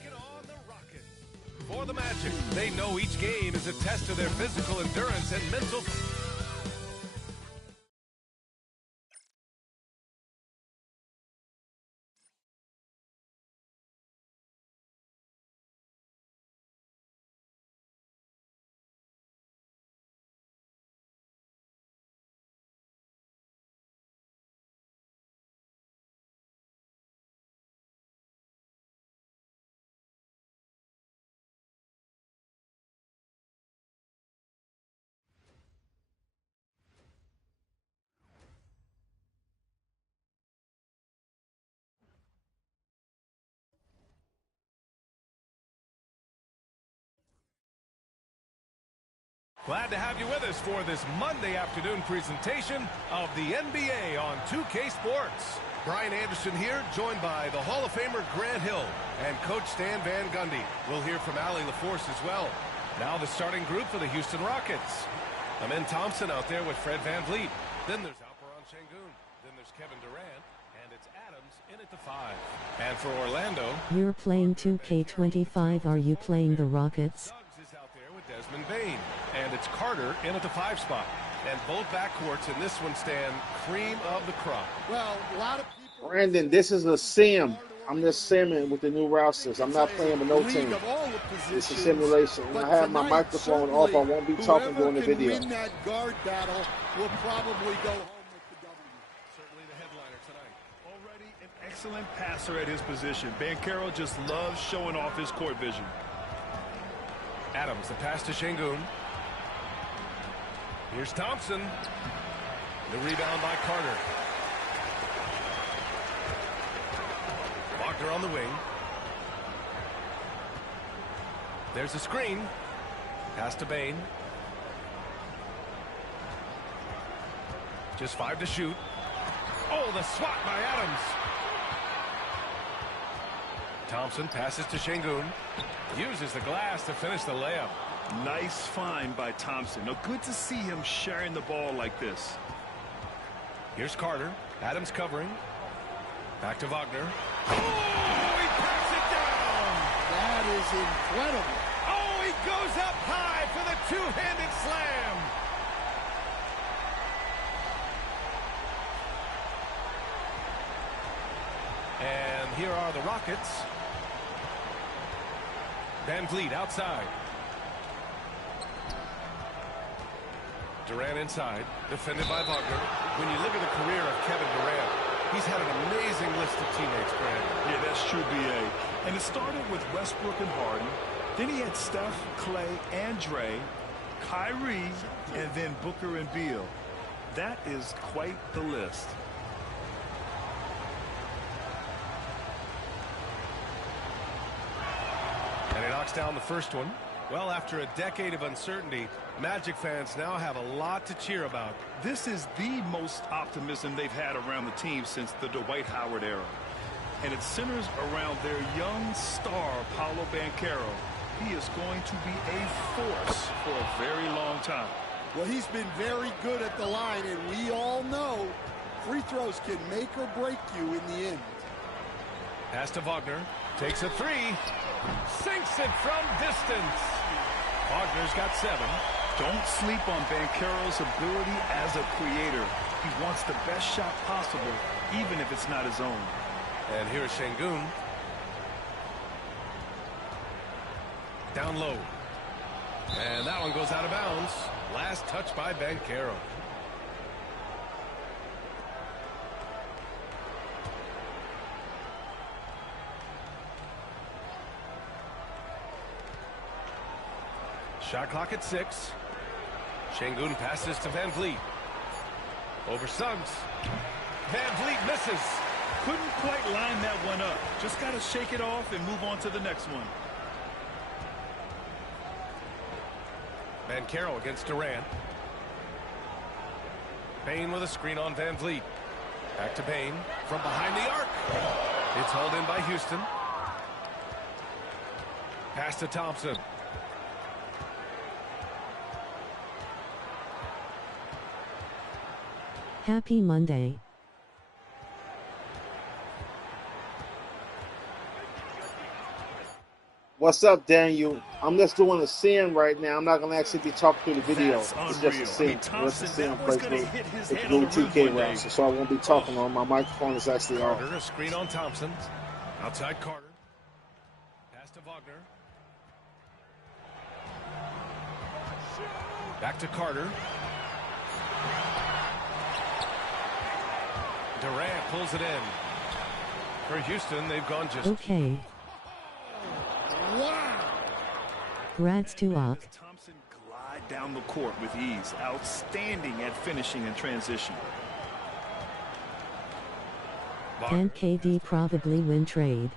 taking on the Rockets. For the Magic, they know each game is a test of their physical endurance and mental. Glad to have you with us for this Monday afternoon presentation of the NBA on 2K Sports. Brian Anderson here, joined by the Hall of Famer Grant Hill and Coach Stan Van Gundy. We'll hear from Allie LaForce as well. Now the starting group for the Houston Rockets. Amin Thompson out there with Fred VanVleet. Then there's Alperen Sengun. Then there's Kevin Durant. And it's Adams in at the 5. And for Orlando... You're playing 2K25. Are you playing the Rockets? Desmond Bain, and it's Carter in at the 5 spot. And both backcourts in this one stand cream of the crop. Well, a lot of people... Brandon, this is a sim. I'm just simming with the new rosters. I'm not playing with no team. It's a simulation. When I have my microphone off, I won't be talking during the video. Win that guard battle will probably go home with the W. Certainly the headliner tonight. Already an excellent passer at his position. Banchero just loves showing off his court vision. Adams, the pass to Sengun. Here's Thompson. The rebound by Carter. Wagner on the wing. There's a screen. Pass to Bain. Just 5 to shoot. Oh, the swat by Adams. Thompson passes to Sengun. Uses the glass to finish the layup. Nice find by Thompson. Now, good to see him sharing the ball like this. Here's Carter. Adams covering. Back to Wagner. Oh, he packs it down. That is incredible. Oh, he goes up high for the two-handed slam. And here are the Rockets. VanVleet outside. Durant inside, defended by Wagner. When you look at the career of Kevin Durant, he's had an amazing list of teammates, Grant. Yeah, that's true, B.A. And it started with Westbrook and Harden. Then he had Steph, Clay, and Dre, Kyrie, and then Booker and Beal. That is quite the list. And he knocks down the first one. Well, after a decade of uncertainty, Magic fans now have a lot to cheer about. This is the most optimism they've had around the team since the Dwight Howard era. And it centers around their young star, Paolo Banchero. He is going to be a force for a very long time. Well, he's been very good at the line, and we all know free throws can make or break you in the end. Pass to Wagner. Takes a 3. Sinks it from distance. Wagner's got 7. Don't sleep on Banchero's ability as a creator. He wants the best shot possible, even if it's not his own. And here's Sengun. Down low. And that one goes out of bounds. Last touch by Banchero. Shot clock at 6. Sengun passes to VanVleet. Over Suggs. VanVleet misses. Couldn't quite line that one up. Just got to shake it off and move on to the next one. Banchero against Durant. Bain with a screen on VanVleet. Back to Bain from behind the arc. It's hauled in by Houston. Pass to Thompson. Happy Monday. What's up, Daniel? I'm just doing a sim right now. I'm not going to actually be talking through the video. That's It's unreal. just a sim. I mean, Thompson, Just a sim that one's place going to with hit his the head new on the rim 2K one day. roster, so I won't be talking on. My microphone is actually off. Carter, a screen on Thompson. Outside Carter. Pass to Wagner. Back to Carter. Durant pulls it in. For Houston, they've gone just... Okay. Wow. Grats to Ock. Thompson glide down the court with ease. Outstanding at finishing in transition. Can KD probably win trade?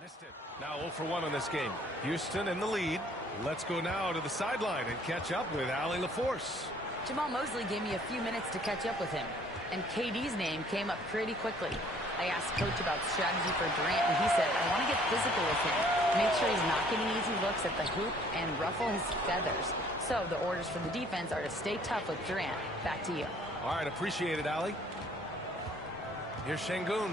Missed it. Now 0 for 1 on this game. Houston in the lead. Let's go now to the sideline and catch up with Allie LaForce. Jamal Mosley gave me a few minutes to catch up with him, and KD's name came up pretty quickly. I asked Coach about strategy for Durant, and he said, I want to get physical with him, make sure he's not getting easy looks at the hoop, and ruffle his feathers. So the orders for the defense are to stay tough with Durant. Back to you. All right, appreciate it, Allie. Here's Şengün.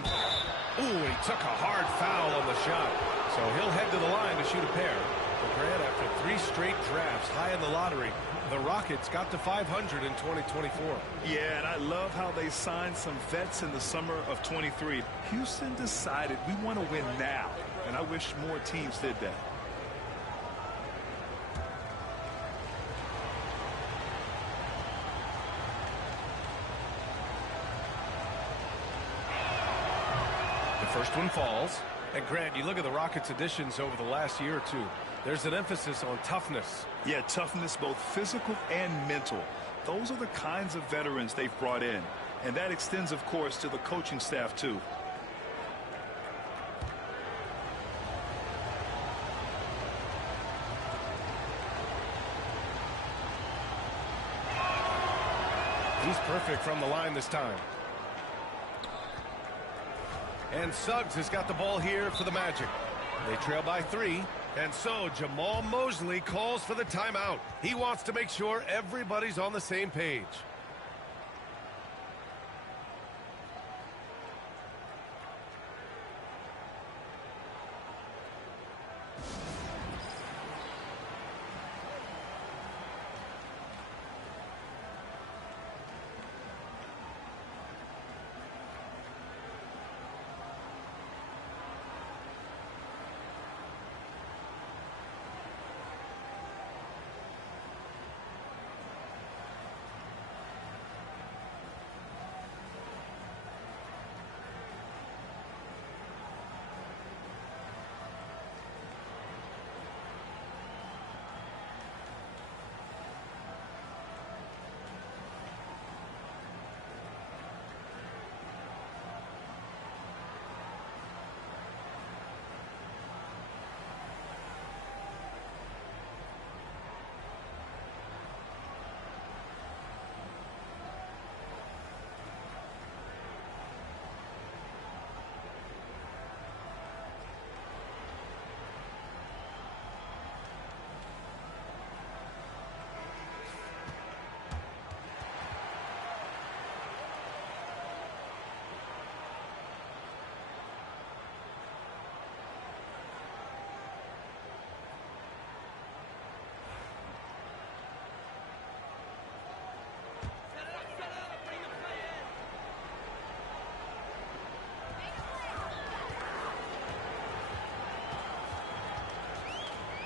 Ooh, he took a hard foul on the shot. So he'll head to the line to shoot a pair. For Grant, after 3 straight drafts high in the lottery, the Rockets got to 500 in 2024. Yeah, and I love how they signed some vets in the summer of 23. Houston decided we want to win now, and I wish more teams did that. The first one falls. And Grant, you look at the Rockets' additions over the last year or two. There's an emphasis on toughness. Yeah, toughness, both physical and mental. Those are the kinds of veterans they've brought in. And that extends, of course, to the coaching staff, too. He's perfect from the line this time. And Suggs has got the ball here for the Magic. They trail by 3. And so Jamal Mosley calls for the timeout. He wants to make sure everybody's on the same page.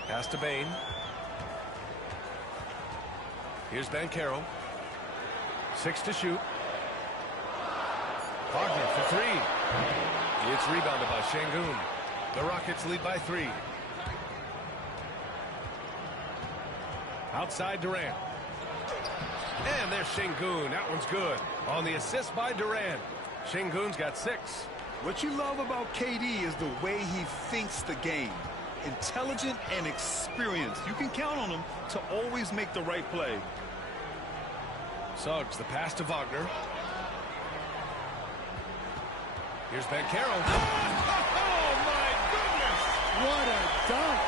Pass to Bane. Here's Banchero. 6 to shoot. Wagner for 3. It's rebounded by Şengün. The Rockets lead by 3. Outside Durant. And there's Şengün. That one's good. On the assist by Durant. Şengün's got 6. What you love about KD is the way he thinks the game. Intelligent and experienced. You can count on him to always make the right play. Suggs, the pass to Wagner. Here's Banchero. Oh, my goodness! What a dunk.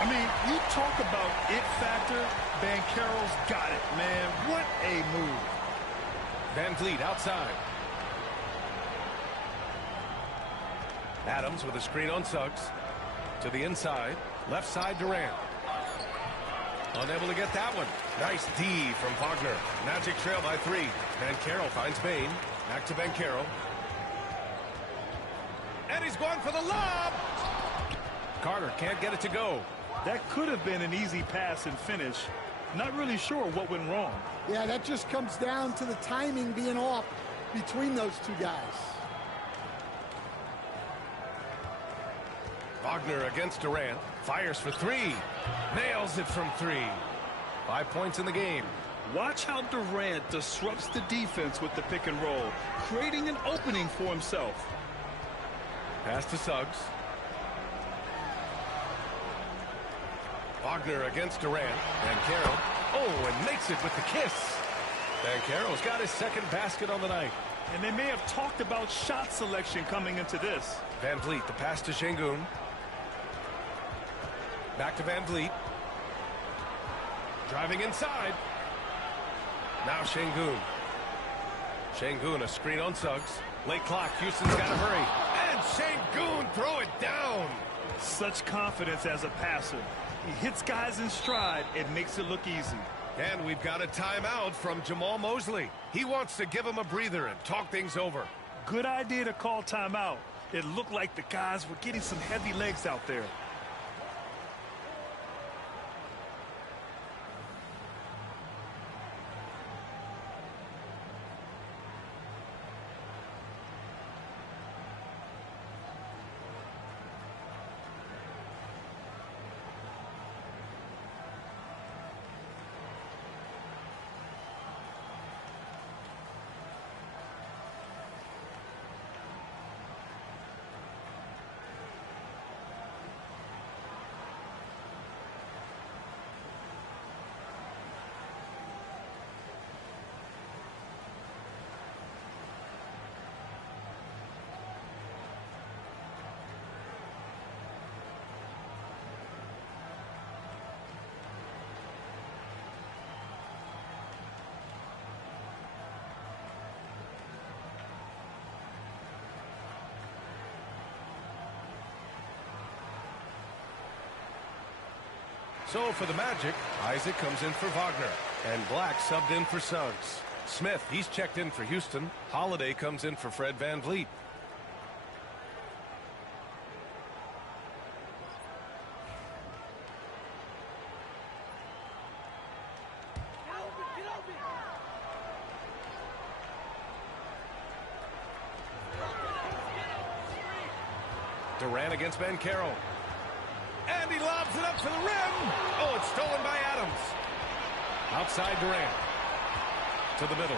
I mean, you talk about it factor. Banchero's got it, man. What a move. Van Vliet outside. Adams with a screen on Suggs. To the inside. Left side, Durant. Unable to get that one. Nice D from Wagner. Magic trail by 3. Banchero finds Bain. Back to Banchero. And he's going for the lob. Carter can't get it to go. That could have been an easy pass and finish. Not really sure what went wrong. Yeah, that just comes down to the timing being off between those two guys. Wagner against Durant. Fires for 3. Nails it from 3. 5 points in the game. Watch how Durant disrupts the defense with the pick and roll, creating an opening for himself. Pass to Suggs. Wagner against Durant. Banchero. Oh, and makes it with the kiss. Banchero's got his second basket on the night. And they may have talked about shot selection coming into this. Van Vliet, the pass to Şengün. Back to Van Vliet. Driving inside. Now Şengün. Şengün, a screen on Suggs. Late clock, Houston's got to hurry. And Şengün, throw it down. Such confidence as a passer. He hits guys in stride. It makes it look easy. And we've got a timeout from Jamal Mosley. He wants to give him a breather and talk things over. Good idea to call timeout. It looked like the guys were getting some heavy legs out there. So for the Magic, Isaac comes in for Wagner. And Black subbed in for Suggs. Smith, he's checked in for Houston. Holiday comes in for Fred Van Vliet. Durant against Banchero. And he lobs it up to the rim. Oh, it's stolen by Adams. Outside Durant. To the middle.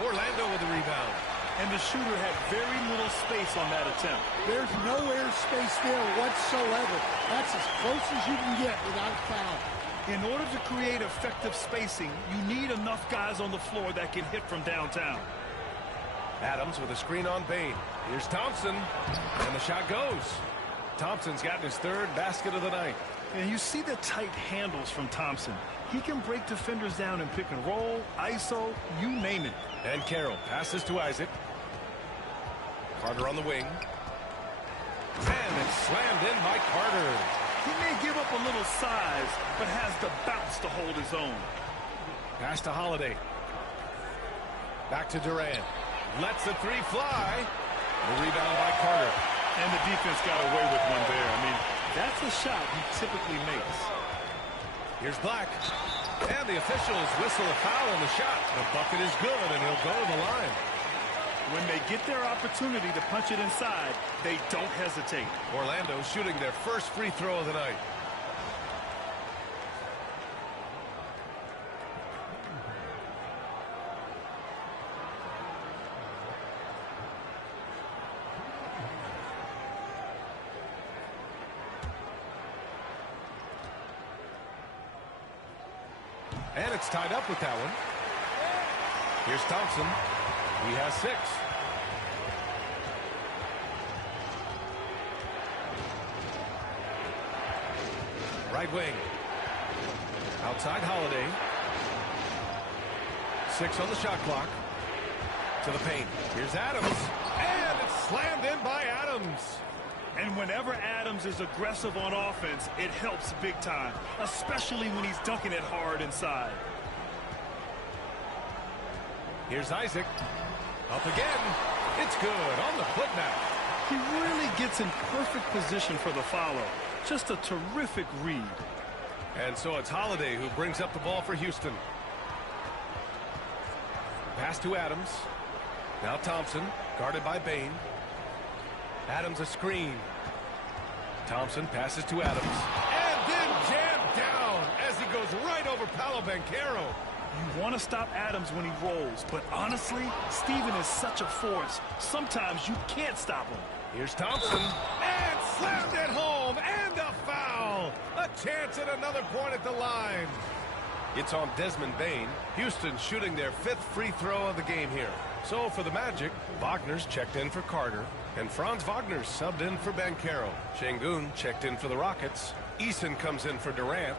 Orlando with the rebound. And the shooter had very little space on that attempt. There's no air space there whatsoever. That's as close as you can get without a foul. In order to create effective spacing, you need enough guys on the floor that can hit from downtown. Adams with a screen on Bain. Here's Thompson. And the shot goes. Thompson's gotten his third basket of the night. And you see the tight handles from Thompson. He can break defenders down in pick and roll, ISO, you name it. And Carroll passes to Isaac. Carter on the wing. And it's slammed in by Carter. He may give up a little size, but has the bounce to hold his own. Pass to Holiday. Back to Durant. Lets the three fly. The rebound by Carter. And the defense got away with one there. I mean, that's a shot he typically makes. Here's Black. And the officials whistle a foul on the shot. The bucket is good, and he'll go to the line. When they get their opportunity to punch it inside, they don't hesitate. Orlando shooting their first free throw of the night. And it's tied up with that one. Here's Thompson. He has 6. Right wing. Outside Holiday. 6 on the shot clock. To the paint. Here's Adams. And it's slammed in by Adams. And whenever Adams is aggressive on offense, it helps big time, especially when he's dunking it hard inside. Here's Isaac. Up again. It's good on the putback. He really gets in perfect position for the follow. Just a terrific read. And so it's Holiday who brings up the ball for Houston. Pass to Adams. Now Thompson, guarded by Bain. Adams a screen. Thompson passes to Adams. And then jammed down as he goes right over Paolo Banchero. You want to stop Adams when he rolls, but honestly, Steven is such a force. Sometimes you can't stop him. Here's Thompson. And slammed it home. And a foul. A chance at another point at the line. It's on Desmond Bain. Houston shooting their 5th free throw of the game here. So for the Magic, Wagner's checked in for Carter. And Franz Wagner's subbed in for Banchero. Şengün checked in for the Rockets. Eason comes in for Durant.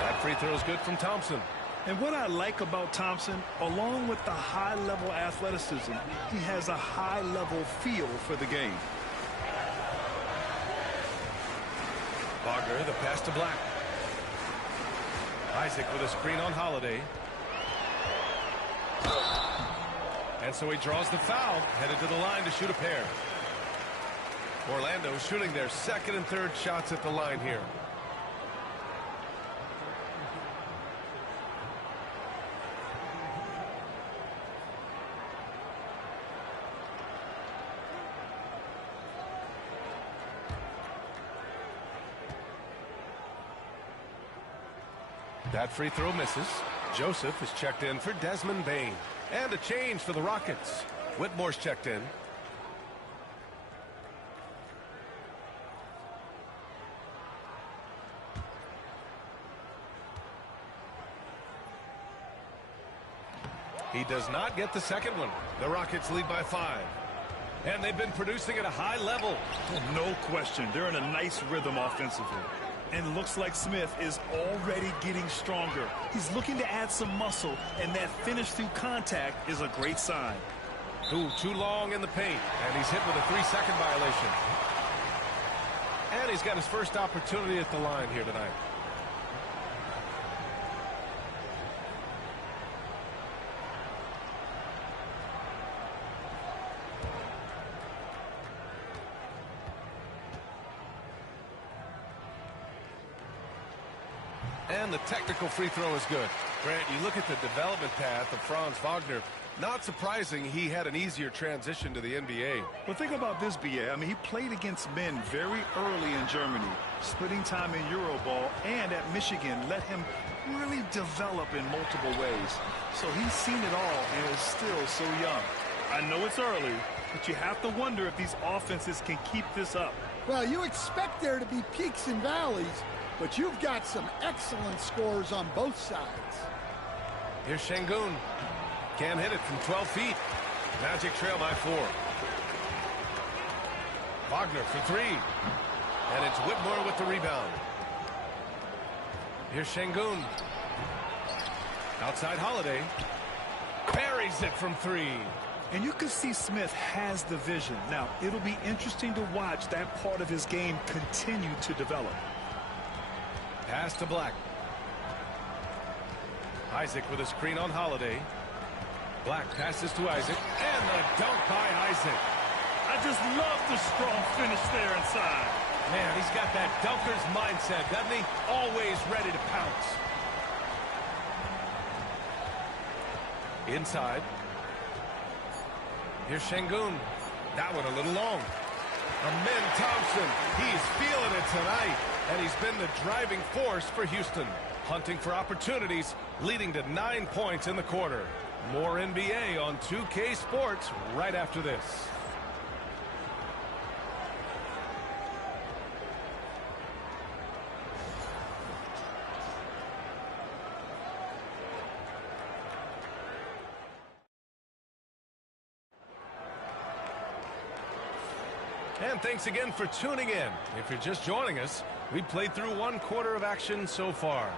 That free throw is good from Thompson. And what I like about Thompson, along with the high-level athleticism, he has a high-level feel for the game. Wagner, the pass to Black. Isaac with a screen on Holiday. And so he draws the foul, headed to the line to shoot a pair. Orlando shooting their 2nd and 3rd shots at the line here. That free throw misses. Joseph is checked in for Desmond Bain. And a change for the Rockets. Whitmore's checked in. He does not get the second one. The Rockets lead by 5. And they've been producing at a high level. No question. They're in a nice rhythm offensively. And looks like Smith is already getting stronger. He's looking to add some muscle, and that finish through contact is a great sign. Ooh, too long in the paint, and he's hit with a 3-second violation. And he's got his first opportunity at the line here tonight. And the technical free throw is good. Grant, you look at the development path of Franz Wagner. Not surprising he had an easier transition to the NBA. Well, think about this, B.A. I mean, he played against men very early in Germany, splitting time in Euroball, and at Michigan let him really develop in multiple ways. So he's seen it all and is still so young. I know it's early, but you have to wonder if these offenses can keep this up. Well, you expect there to be peaks and valleys, but you've got some excellent scores on both sides. Here's Şengün. Can't hit it from 12 feet. Magic trail by 4. Wagner for 3. And it's Whitmore with the rebound. Here's Şengün. Outside Holiday. Buries it from 3. And you can see Smith has the vision. Now, it'll be interesting to watch that part of his game continue to develop. Pass to Black. Isaac with a screen on Holiday. Black passes to Isaac. And the dunk by Isaac. I just love the strong finish there inside. Man, he's got that dunker's mindset, doesn't he? Always ready to pounce. Inside. Here's Şengün. That one a little long. Amen Thompson. He's feeling it tonight. And he's been the driving force for Houston. Hunting for opportunities, leading to 9 points in the quarter. More NBA on 2K Sports right after this. And thanks again for tuning in. If you're just joining us, we played through 1/4 of action so far.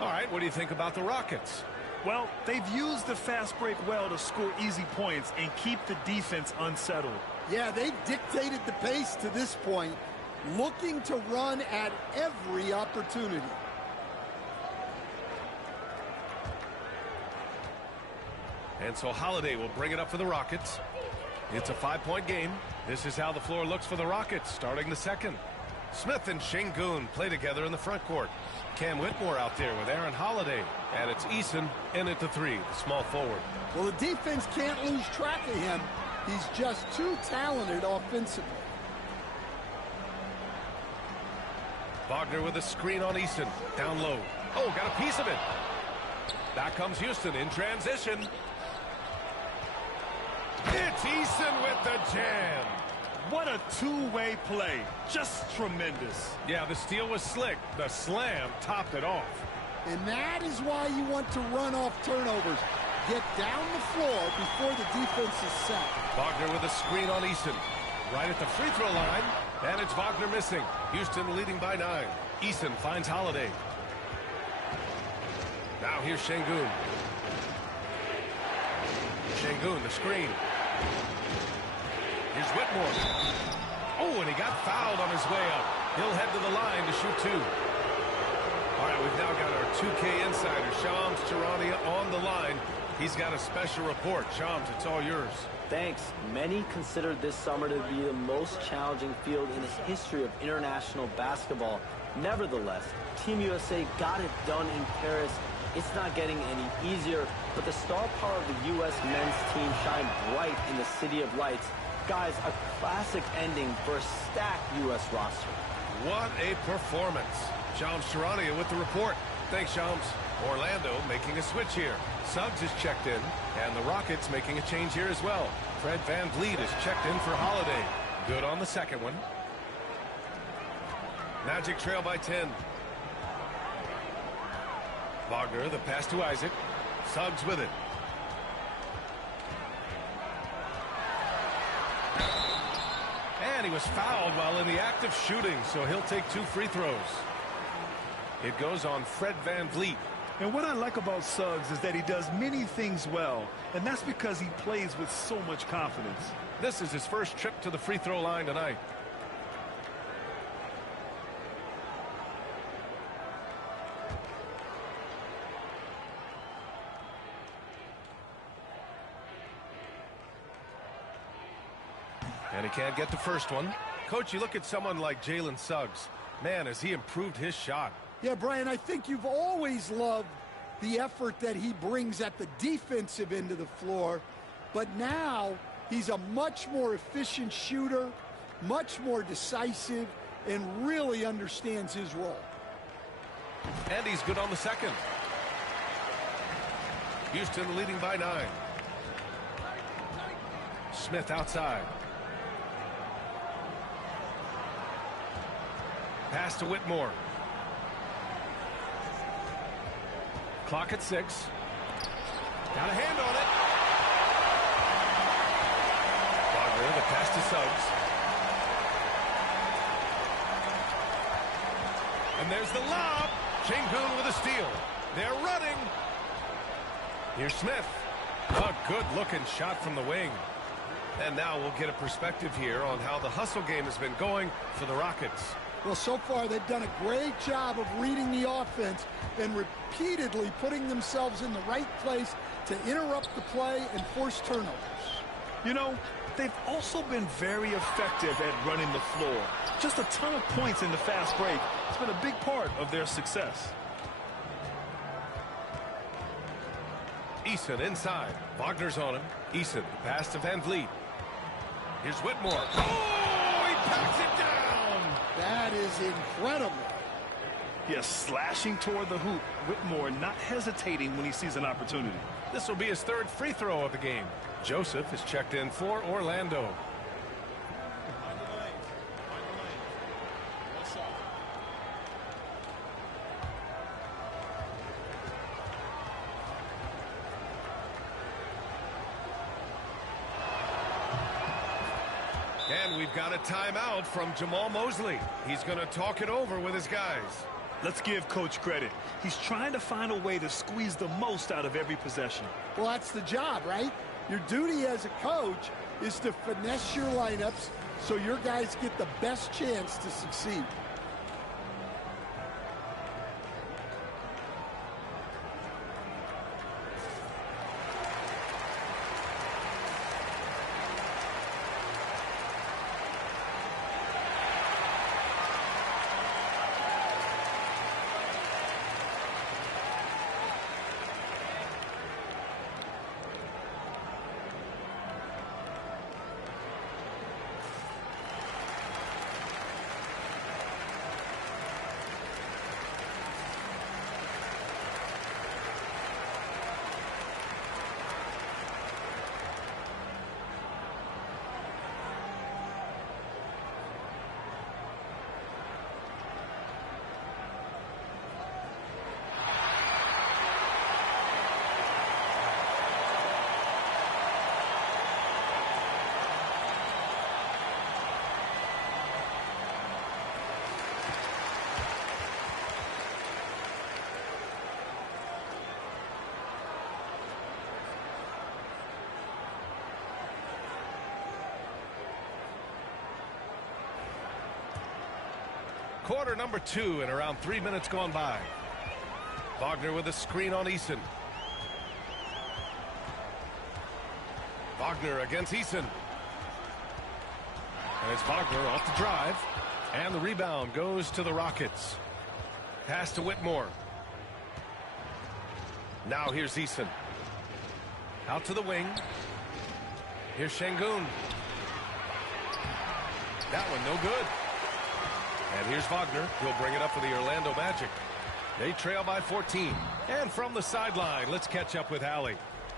All right, what do you think about the Rockets? Well, they've used the fast break well to score easy points and keep the defense unsettled. Yeah, they've dictated the pace to this point, looking to run at every opportunity. And so Holiday will bring it up for the Rockets. It's a 5-point game. This is how the floor looks for the Rockets starting the second. Smith and Şengün play together in the front court. Cam Whitmore out there with Aaron Holiday. And it's Eason in at the 3, the small forward. Well, the defense can't lose track of him. He's just too talented offensively. Wagner with a screen on Eason. Down low. Oh, got a piece of it. Back comes Houston in transition. It's Eason with the jam. What a two-way play. Just tremendous. Yeah, the steal was slick. The slam topped it off. And that is why you want to run off turnovers. Get down the floor before the defense is set. Wagner with a screen on Eason. Right at the free throw line. And it's Wagner missing. Houston leading by 9. Eason finds Holiday. Now here's Şengün. Şengün, the screen. Here's Whitmore. Oh, and he got fouled on his way up. He'll head to the line to shoot 2. All right, we've now got our 2K insider, Shams Charania, on the line. He's got a special report. Shams, it's all yours. Thanks. Many consider this summer to be the most challenging field in the history of international basketball. Nevertheless, Team USA got it done in Paris. It's not getting any easier, but the star power of the U.S. men's team shined bright in the City of Lights. Guys, a classic ending for a stacked U.S. roster. What a performance. Shams Charania with the report. Thanks, Shams. Orlando making a switch here. Suggs is checked in, and the Rockets making a change here as well. Fred VanVleet is checked in for Holiday. Good on the second one. Magic trail by 10. Wagner, the pass to Isaac. Suggs with it. And he was fouled while in the act of shooting, so he'll take 2 free throws. It goes on Fred VanVleet. And what I like about Suggs is that he does many things well, and that's because he plays with so much confidence. This is his first trip to the free throw line tonight. And he can't get the first one. Coach, you look at someone like Jalen Suggs. Man, has he improved his shot. Yeah, Brian, I think you've always loved the effort that he brings at the defensive end of the floor. But now he's a much more efficient shooter, much more decisive, and really understands his role. And he's good on the second. Houston leading by 9. Smith outside. Pass to Whitmore. Clock at 6. Got a hand on it. Wagner, the pass to Suggs. And there's the lob. Şengün with a steal. They're running. Here's Smith. A good-looking shot from the wing. And now we'll get a perspective here on how the hustle game has been going for the Rockets. Well, so far they've done a great job of reading the offense and repeatedly putting themselves in the right place to interrupt the play and force turnovers. You know, they've also been very effective at running the floor. Just a ton of points in the fast break. It's been a big part of their success. Eason inside. Wagner's on him. Eason, pass to VanVleet. Here's Whitmore. Oh, he packs it down. That is incredible. Yes, slashing toward the hoop. Whitmore not hesitating when he sees an opportunity. This will be his 3rd free throw of the game. Joseph is checked in for Orlando. And we've got a timeout from Jamal Mosley. He's going to talk it over with his guys. Let's give Coach credit. He's trying to find a way to squeeze the most out of every possession. Well, that's the job, right? Your duty as a coach is to finesse your lineups so your guys get the best chance to succeed. Quarter number 2 and around 3 minutes gone by. Wagner with a screen on Eason. Wagner against Eason. And it's Wagner off the drive. And the rebound goes to the Rockets. Pass to Whitmore. Now here's Eason. Out to the wing. Here's Şengün. That one no good. And here's Wagner. He'll bring it up for the Orlando Magic. They trail by 14. And from the sideline, let's catch up with Allie.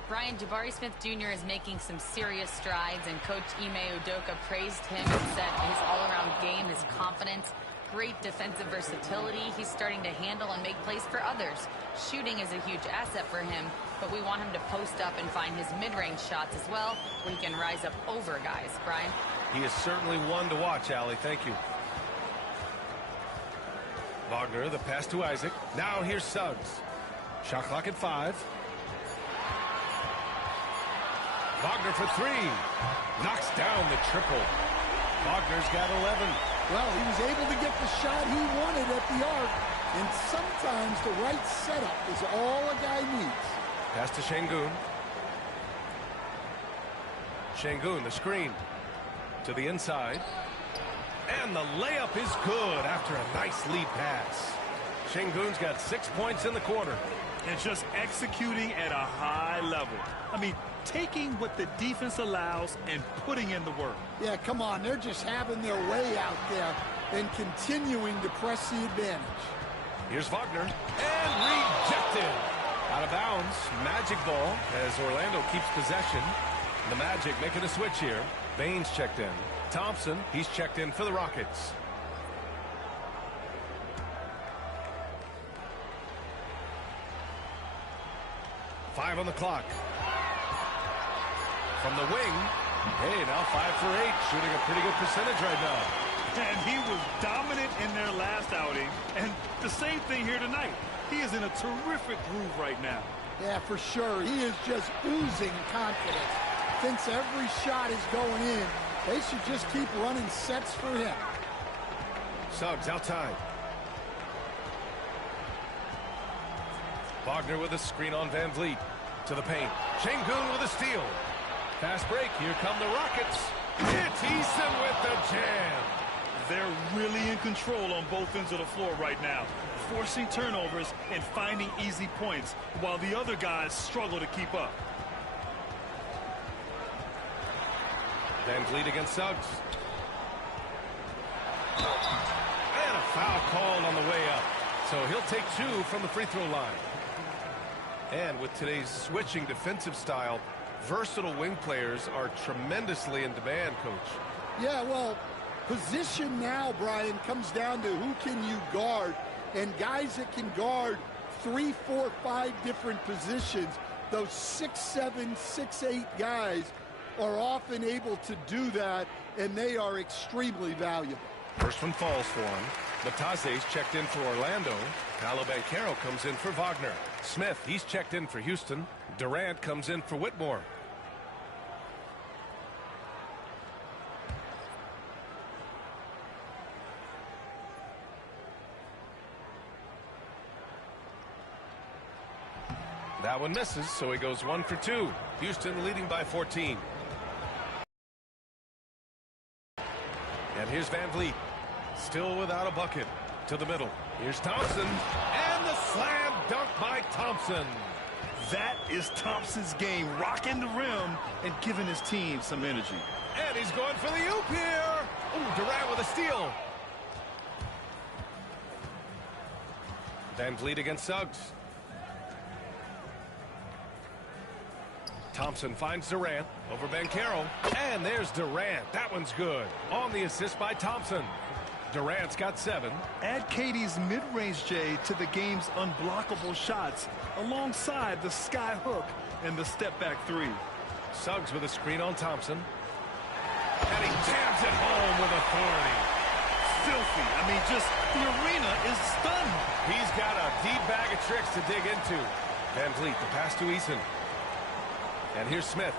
Brian, Jabari Smith Jr. is making some serious strides, and Coach Ime Udoka praised him and said his all-around game, his confidence, great defensive versatility. He's starting to handle and make plays for others. Shooting is a huge asset for him, but we want him to post up and find his mid-range shots as well, where he can rise up over guys. Brian? He is certainly one to watch, Allie. Thank you. Wagner, the pass to Isaac. Now here's Suggs. Shot clock at 5. Wagner for 3. Knocks down the triple. Wagner's got 11. Well, he was able to get the shot he wanted at the arc, and sometimes the right setup is all a guy needs. Pass to Şengün. Şengün, the screen. To the inside. And the layup is good after a nice lead pass. Şengün's got 6 points in the quarter. And just executing at a high level. I mean, taking what the defense allows and putting in the work. Yeah, come on. They're just having their way out there and continuing to press the advantage. Here's Wagner. And rejected. Out of bounds. Magic ball as Orlando keeps possession. The Magic making a switch here. Baines checked in. Thompson, he's checked in for the Rockets. Five on the clock. From the wing. Hey, now 5 for 8. Shooting a pretty good percentage right now. And he was dominant in their last outing. And the same thing here tonight. He is in a terrific groove right now. Yeah, for sure. He is just oozing confidence. Thinks every shot is going in. They should just keep running sets for him. Suggs outside. Wagner with a screen on Van Vliet. To the paint. Şengün with a steal. Fast break. Here come the Rockets. It's Eason with the jam. They're really in control on both ends of the floor right now, forcing turnovers and finding easy points while the other guys struggle to keep up. Van Vliet against Suggs. And a foul called on the way up. So he'll take 2 from the free throw line. And with today's switching defensive style, versatile wing players are tremendously in demand, Coach. Yeah, well, position now, Brian, comes down to who can you guard. And guys that can guard 3, 4, 5 different positions, those 6'7", 6'8" guys are often able to do that, and they are extremely valuable. First one falls for him. Batadze's checked in for Orlando. Paolo Banchero comes in for Wagner. Smith, he's checked in for Houston. Durant comes in for Whitmore. That one misses, so he goes 1 for 2. Houston leading by 14. And here's Van Vliet. Still without a bucket. To the middle. Here's Thompson. And the slam dunk by Thompson. That is Thompson's game, rocking the rim and giving his team some energy. And he's going for the oop here. Ooh, Durant with a steal. Van Vliet against Suggs. Thompson finds Durant over Banchero. And there's Durant. That one's good. On the assist by Thompson. Durant's got 7. Add KD's mid-range, Jay, to the game's unblockable shots alongside the sky hook and the step-back 3. Suggs with a screen on Thompson. And he jams it home with authority. Filthy. I mean, just the arena is stunned. He's got a deep bag of tricks to dig into. Van Vliet, the pass to Eason. And here's Smith.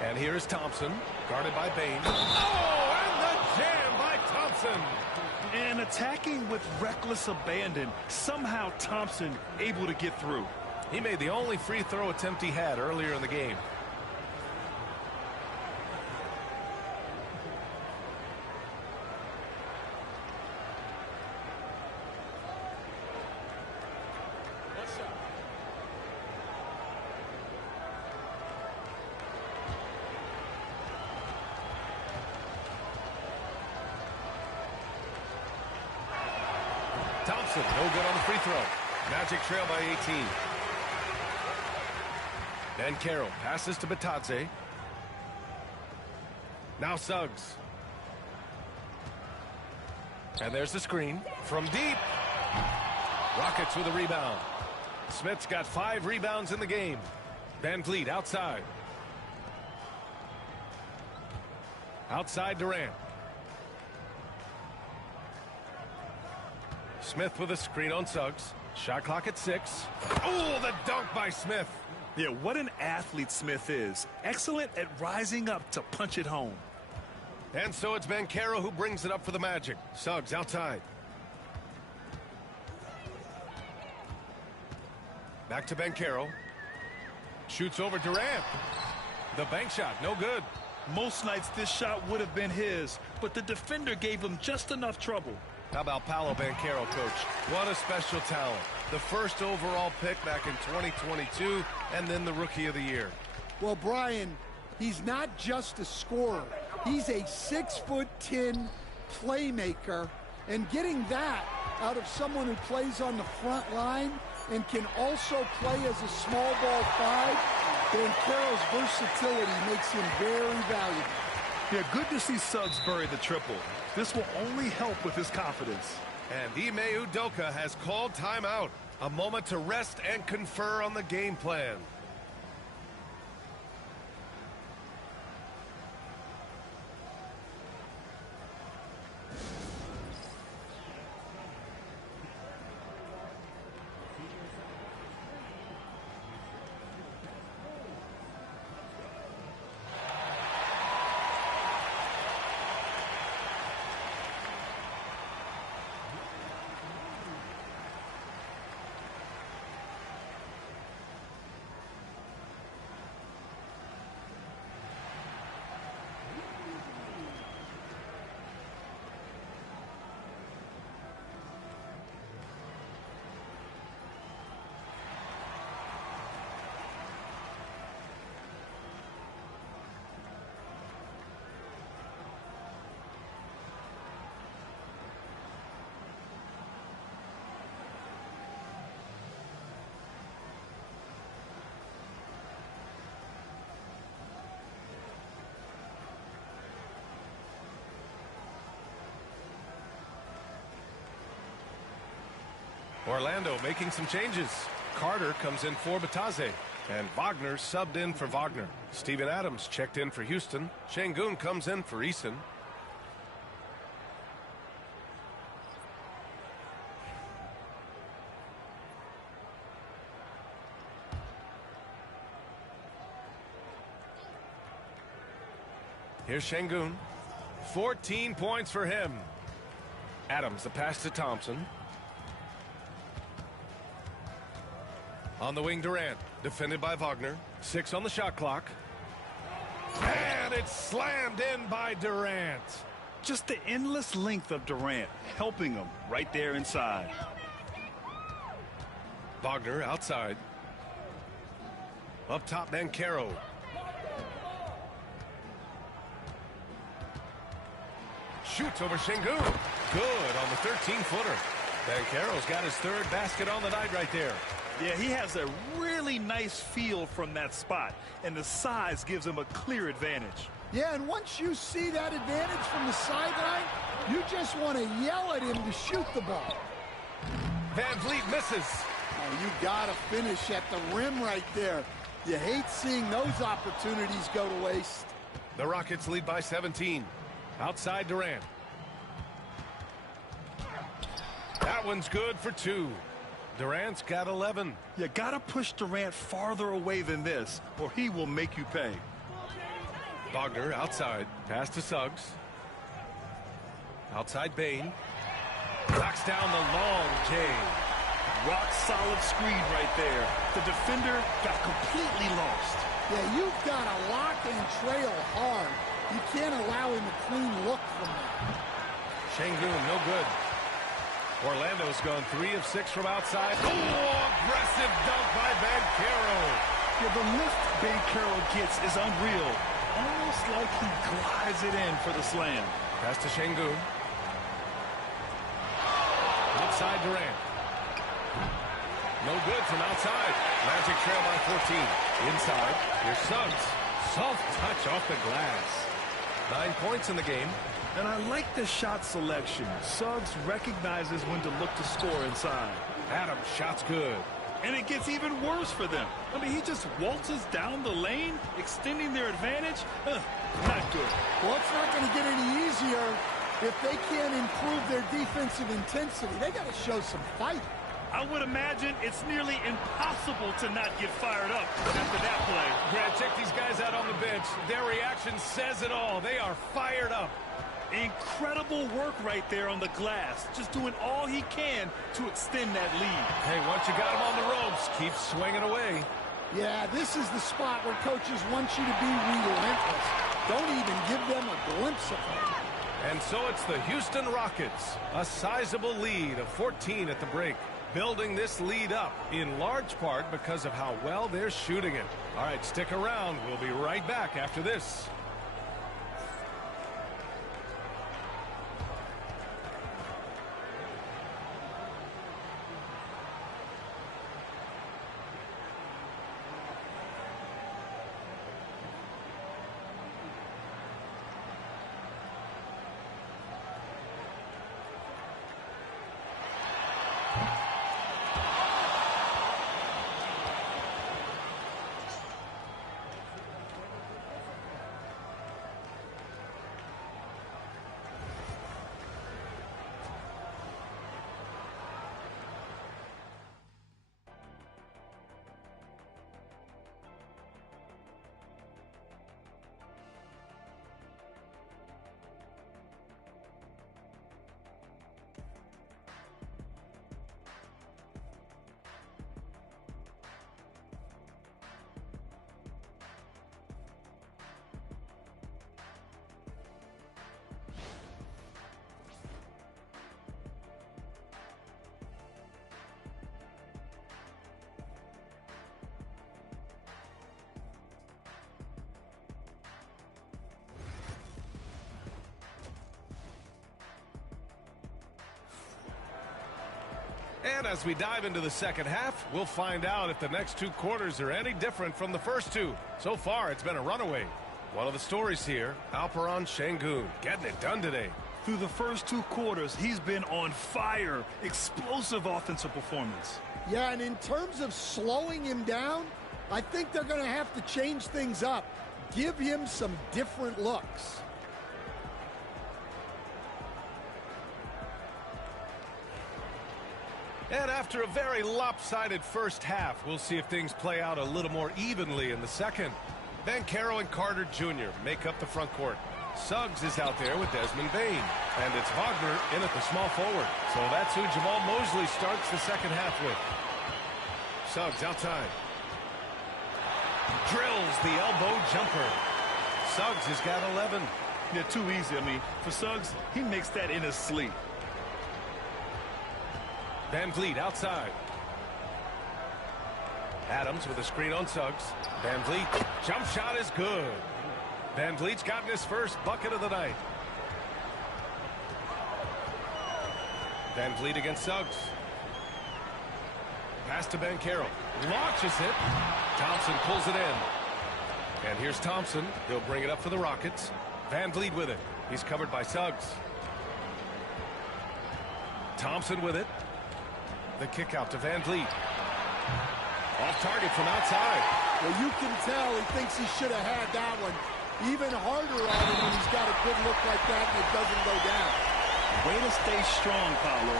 And here's Thompson, guarded by Bain. Oh, and the jam by Thompson. And attacking with reckless abandon. Somehow Thompson able to get through. He made the only free throw attempt he had earlier in the game. Thompson, no good on the free throw. Magic trail by 18. Banchero passes to Batadze. Now Suggs. And there's the screen from deep. Rockets with a rebound. Smith's got 5 rebounds in the game. Van Vliet outside. Outside Durant. Smith with a screen on Suggs. Shot clock at 6. Oh, the dunk by Smith. Yeah, what an athlete Smith is. Excellent at rising up to punch it home. And so it's Banchero who brings it up for the Magic. Suggs outside. Back to Banchero. Shoots over Durant. The bank shot, no good. Most nights this shot would have been his, but the defender gave him just enough trouble. How about Paolo Banchero, coach? What a special talent. The first overall pick back in 2022, and then the Rookie of the Year. Well, Brian, he's not just a scorer. He's a 6'10" playmaker, and getting that out of someone who plays on the front line and can also play as a small ball 5, Banchero's versatility makes him very valuable. Yeah, good to see Suggs bury the triple. This will only help with his confidence. And Ime Udoka has called timeout. A moment to rest and confer on the game plan. Orlando making some changes. Carter comes in for Batadze. And Wagner subbed in for Wagner. Steven Adams checked in for Houston. Şengün comes in for Eason. Here's Şengün. 14 points for him. Adams, the pass to Thompson. On the wing, Durant. Defended by Wagner. 6 on the shot clock. And it's slammed in by Durant. Just the endless length of Durant helping him right there inside. Wagner outside. Up top, Banchero. Shoots over Şengün. Good on the 13-footer. Banchero's got his third basket on the night right there. Yeah, he has a really nice feel from that spot, and the size gives him a clear advantage. Yeah, and once you see that advantage from the sideline, you just want to yell at him to shoot the ball. Van Vliet misses. Oh, you got to finish at the rim right there. You hate seeing those opportunities go to waste. The Rockets lead by 17. Outside Durant. That one's good for 2. Durant's got 11. You gotta push Durant farther away than this, or he will make you pay. Wagner outside. Pass to Suggs. Outside Bane. Knocks down the long J. Rock solid screen right there. The defender got completely lost. Yeah, you've got to lock and trail hard. You can't allow him a clean look from that. Şengün, no good. Orlando's gone 3 of 6 from outside. Oh, aggressive dunk by Banchero. Yeah, the lift Banchero gets is unreal. Almost like he glides it in for the slam. Pass to Şengün. Outside Durant. No good from outside. Magic trail by 14. Inside, here's Suggs. Soft touch off the glass. 9 points in the game. And I like the shot selection. Suggs recognizes when to look to score inside. Adams' shot's good. And it gets even worse for them. I mean, he just waltzes down the lane, extending their advantage. Not good. Well, it's not going to get any easier if they can't improve their defensive intensity. They got to show some fight. I would imagine it's nearly impossible to not get fired up after that play. Brad, check these guys out on the bench. Their reaction says it all. They are fired up. Incredible work right there on the glass. Just doing all he can to extend that lead. Hey, once you got him on the ropes, keep swinging away. Yeah, this is the spot where coaches want you to be relentless. Don't even give them a glimpse of it. And so it's the Houston Rockets, a sizable lead of 14 at the break. Building this lead up in large part because of how well they're shooting it. All right, stick around. We'll be right back after this. And as we dive into the second half, we'll find out if the next 2 quarters are any different from the first 2. So far, it's been a runaway. One of the stories here, Alperen Şengün, getting it done today. Through the first 2 quarters, he's been on fire. Explosive offensive performance. Yeah, and in terms of slowing him down, I think they're going to have to change things up. Give him some different looks. And after a very lopsided first half, we'll see if things play out a little more evenly in the second. Banchero and Carter Jr. make up the front court. Suggs is out there with Desmond Bain. And it's Wagner in at the small forward. So that's who Jamal Mosley starts the second half with. Suggs outside. Drills the elbow jumper. Suggs has got 11. Yeah, too easy. I mean, for Suggs, he makes that in his sleep. Van Vliet outside. Adams with a screen on Suggs. Van Vliet, jump shot is good. Van Vliet's gotten his first bucket of the night. Van Vliet against Suggs. Pass to Banchero. Launches it. Thompson pulls it in. And here's Thompson. He'll bring it up for the Rockets. Van Vliet with it. He's covered by Suggs. Thompson with it. The kick out to Van Vliet. Off target from outside. Well, you can tell he thinks he should have had that one. Even harder on him when he's got a good look like that and it doesn't go down. Way to stay strong, Paolo.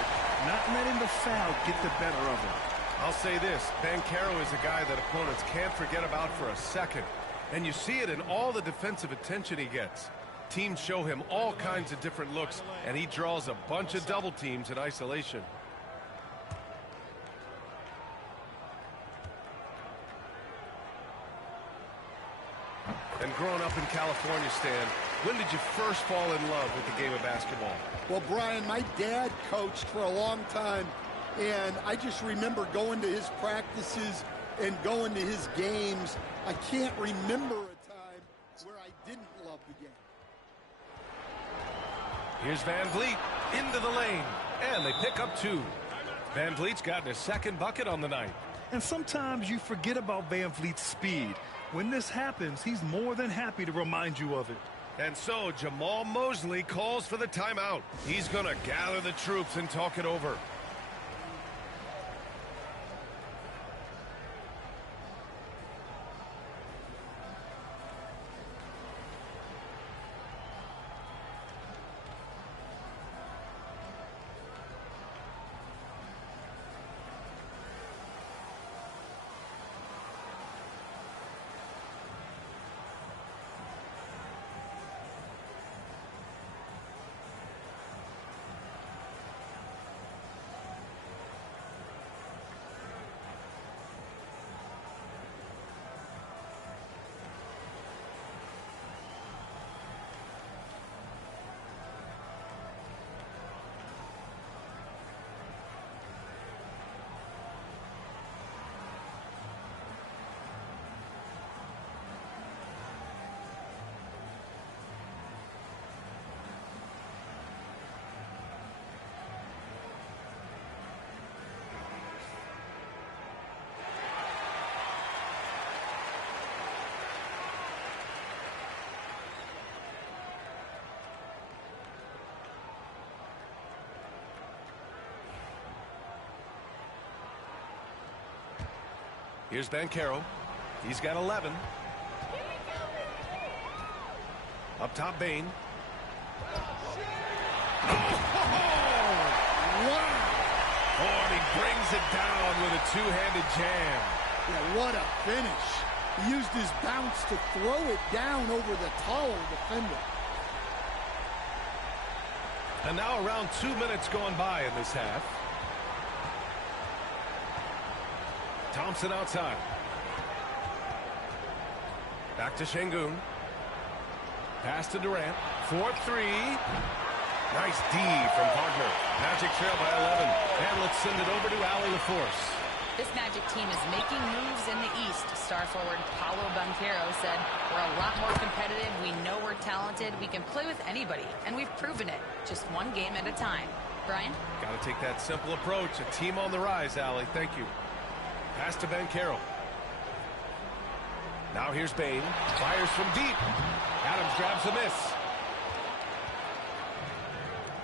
Not letting the foul get the better of him. I'll say this. Banchero is a guy that opponents can't forget about for a second. And you see it in all the defensive attention he gets. Teams show him all kinds of different looks, and he draws a bunch of double teams in isolation. And growing up in California, Stan, when did you first fall in love with the game of basketball? Well, Brian, my dad coached for a long time, and I just remember going to his practices and going to his games. I can't remember a time where I didn't love the game. Here's Van Vliet into the lane, and they pick up two. Van Vliet's gotten his second bucket on the night. And sometimes you forget about Van Vliet's speed. When this happens, he's more than happy to remind you of it. And so Jamal Mosley calls for the timeout. He's going to gather the troops and talk it over. Here's Banchero. He's got 11. Up top, Bain. Wow! Oh, and he brings it down with a two-handed jam. Yeah, what a finish. He used his bounce to throw it down over the taller defender. And now around 2 minutes going by in this half. Thompson outside. Back to Şengün. Pass to Durant. 4-3. Nice D from Wagner. Magic trail by 11. And let's send it over to Allie LaForce. This Magic team is making moves in the East. Star forward Paolo Banchero said, "We're a lot more competitive. We know we're talented. We can play with anybody. And we've proven it. Just one game at a time." Brian? Got to take that simple approach. A team on the rise, Allie. Thank you. Pass to Banchero. Now here's Bain. Fires from deep. Adams grabs a miss.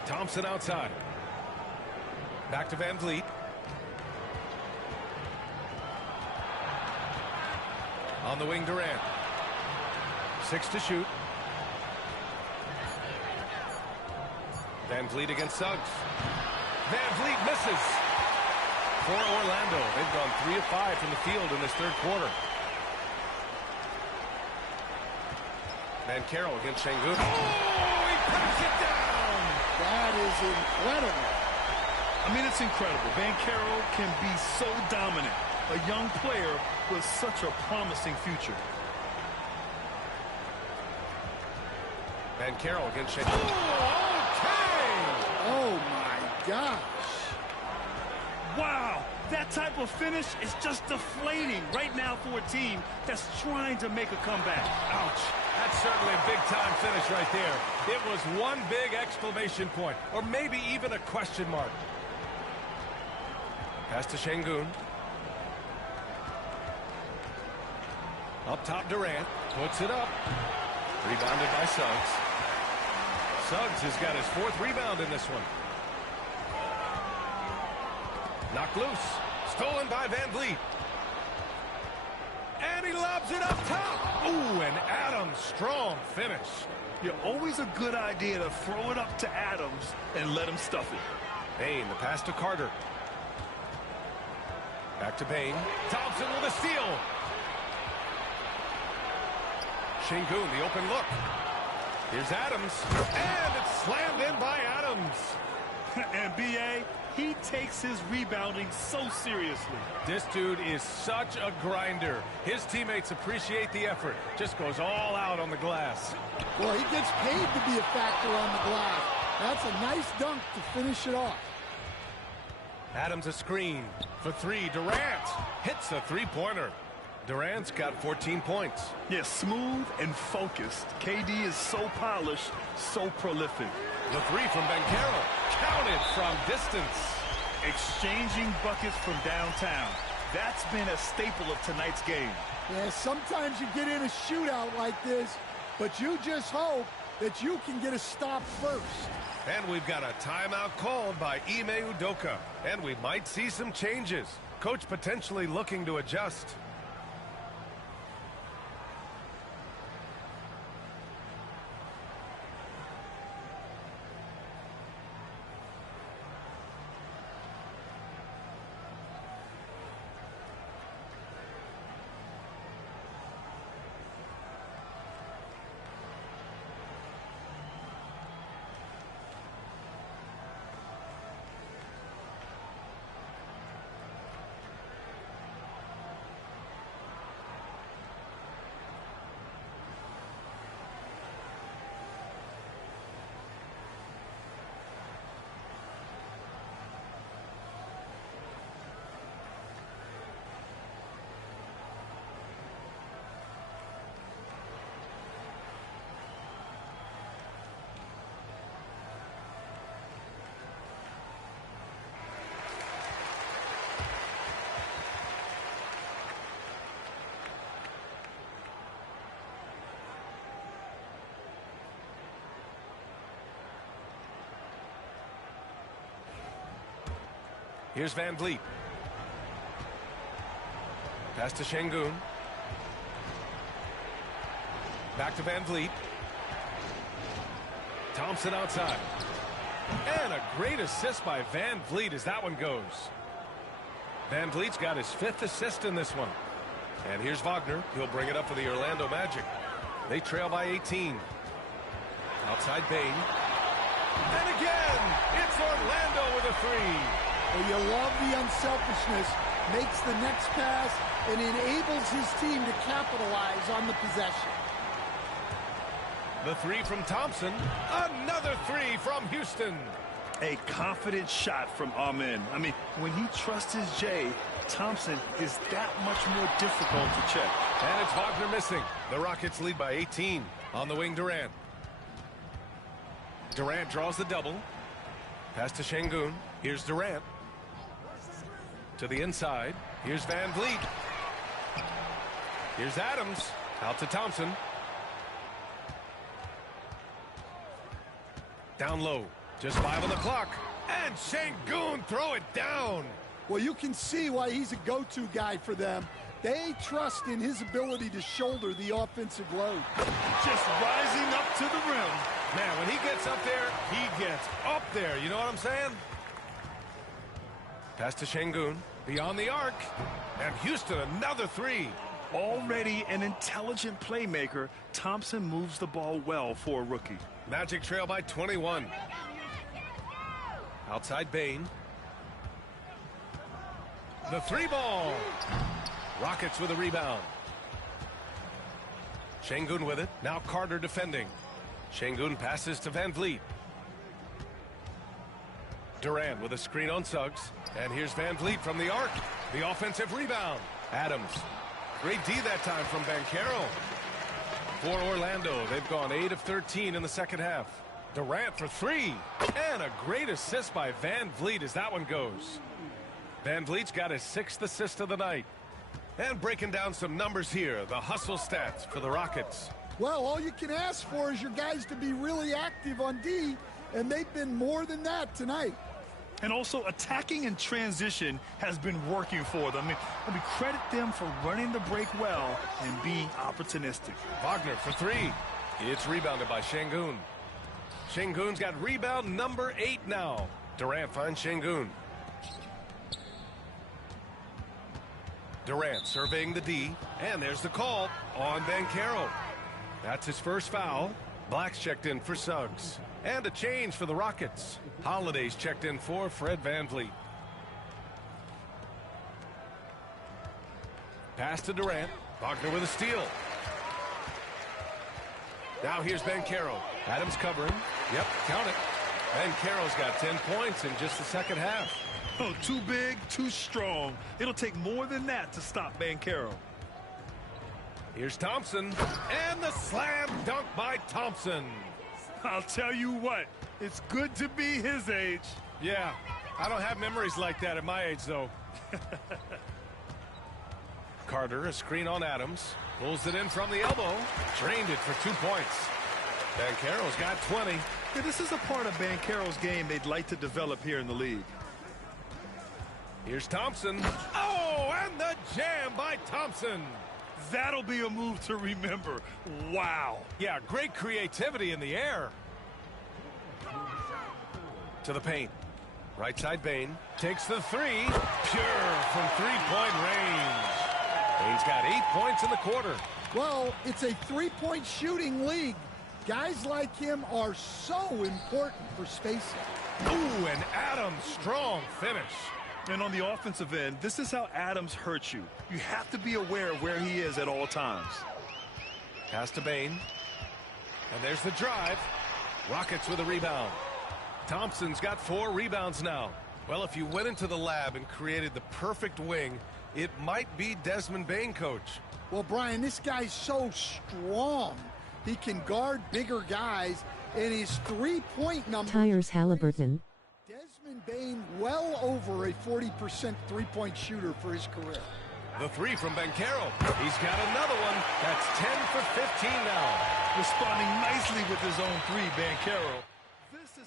Thompson outside. Back to Van Vliet. On the wing, Durant. 6 to shoot. Van Vliet against Suggs. Van Vliet misses. For Orlando, they've gone 3 of 5 from the field in this third quarter. Van Carroll against Şengün. Oh, he puts it down! That is incredible. I mean, it's incredible. Van Carroll can be so dominant. A young player with such a promising future. Van Carroll against Şengün. Oh, okay! Oh, my gosh. Wow, that type of finish is just deflating right now for a team that's trying to make a comeback. Ouch. That's certainly a big-time finish right there. It was one big exclamation point, or maybe even a question mark. Pass to Şengün. Up top, Durant. Puts it up. Rebounded by Suggs. Suggs has got his 4th rebound in this one. Knocked loose. Stolen by Van Vliet. And he lobs it up top. Ooh, and Adams, strong finish. Yeah, always a good idea to throw it up to Adams and let him stuff it. Payne, the pass to Carter. Back to Payne. Thompson with a steal. Şengün, the open look. Here's Adams. And it's slammed in by Adams. And B.A., he takes his rebounding so seriously. This dude is such a grinder. His teammates appreciate the effort. Just goes all out on the glass. Well, he gets paid to be a factor on the glass. That's a nice dunk to finish it off. Adams a screen for 3. Durant hits a 3-pointer. Durant's got 14 points. Yeah, smooth and focused. KD is so polished, so prolific. The 3 from Van Carroll. Counted from distance. Exchanging buckets from downtown. That's been a staple of tonight's game. Yeah, sometimes you get in a shootout like this, but you just hope that you can get a stop first. And we've got a timeout called by Ime Udoka. And we might see some changes. Coach potentially looking to adjust. Here's Van Vliet. Pass to Şengün. Back to Van Vliet. Thompson outside. And a great assist by Van Vliet as that one goes. Van Vliet's got his 5th assist in this one. And here's Wagner. He'll bring it up for the Orlando Magic. They trail by 18. Outside Payne. And again, it's Orlando with a 3. Well, you love the unselfishness, makes the next pass, and enables his team to capitalize on the possession. The 3 from Thompson. Another 3 from Houston. A confident shot from Amen. I mean, when he trusts his J, Thompson is that much more difficult to check. And it's Wagner missing. The Rockets lead by 18. On the wing, Durant. Durant draws the double. Pass to Şengün. Here's Durant. To the inside. Here's Van Vliet. Here's Adams. Out to Thompson. Down low. Just 5 on the clock. And Şengün throw it down. Well, you can see why he's a go-to guy for them. They trust in his ability to shoulder the offensive load. Just rising up to the rim. Man, when he gets up there, he gets up there. You know what I'm saying? Pass to Şengün. Beyond the arc. And Houston, another three. Already an intelligent playmaker, Thompson moves the ball well for a rookie. Magic trail by 21. Outside Bane. The three ball. Rockets with a rebound. Şengün with it. Now Carter defending. Şengün passes to Van Vliet. Durant with a screen on Suggs. And here's Van Vliet from the arc. The offensive rebound. Adams. Great D that time from Banchero. For Orlando, they've gone 8 of 13 in the second half. Durant for three. And a great assist by Van Vliet as that one goes. Van Vliet's got his 6th assist of the night. And breaking down some numbers here, the hustle stats for the Rockets. Well, all you can ask for is your guys to be really active on D, and they've been more than that tonight. And also attacking in transition has been working for them. I mean, credit them for running the break well and being opportunistic. Wagner for three. It's rebounded by Şengün. Şengün's got rebound number 8 now. Durant finds Şengün. Durant surveying the D. And there's the call on Banchero. That's his first foul. Black's checked in for Suggs. And a change for the Rockets. Holiday's checked in for Fred Van Vliet. Pass to Durant. Wagner with a steal. Now here's Banchero. Adams covering. Yep, count it. Banchero's got 10 points in just the second half. Oh, too big, too strong. It'll take more than that to stop Banchero. Here's Thompson. And the slam dunk by Thompson. I'll tell you what, it's good to be his age. Yeah, I don't have memories like that at my age, though. Carter, a screen on Adams. Pulls it in from the elbow. Drained it for 2 points. Banchero's got 20. Yeah, this is a part of Banchero's game they'd like to develop here in the league. Here's Thompson. Oh, and the jam by Thompson. That'll be a move to remember. Wow. Yeah, great creativity in the air. To the paint. Right side Bane. Takes the three. Pure from three-point range. Bane's got 8 points in the quarter. Well, it's a three-point shooting league. Guys like him are so important for spacing. Ooh, and Adams, strong finish. And on the offensive end, this is how Adams hurts you. You have to be aware of where he is at all times. Pass to Bane. And there's the drive. Rockets with a rebound. Thompson's got 4 rebounds now. Well, if you went into the lab and created the perfect wing, it might be Desmond Bane, coach. Well, Brian, this guy's so strong. He can guard bigger guys, and his three-point number... Tires Halliburton. Desmond Bane well over a 40% three-point shooter for his career. The three from Banchero. He's got another one. That's 10 for 15 now. Responding nicely with his own three, Banchero.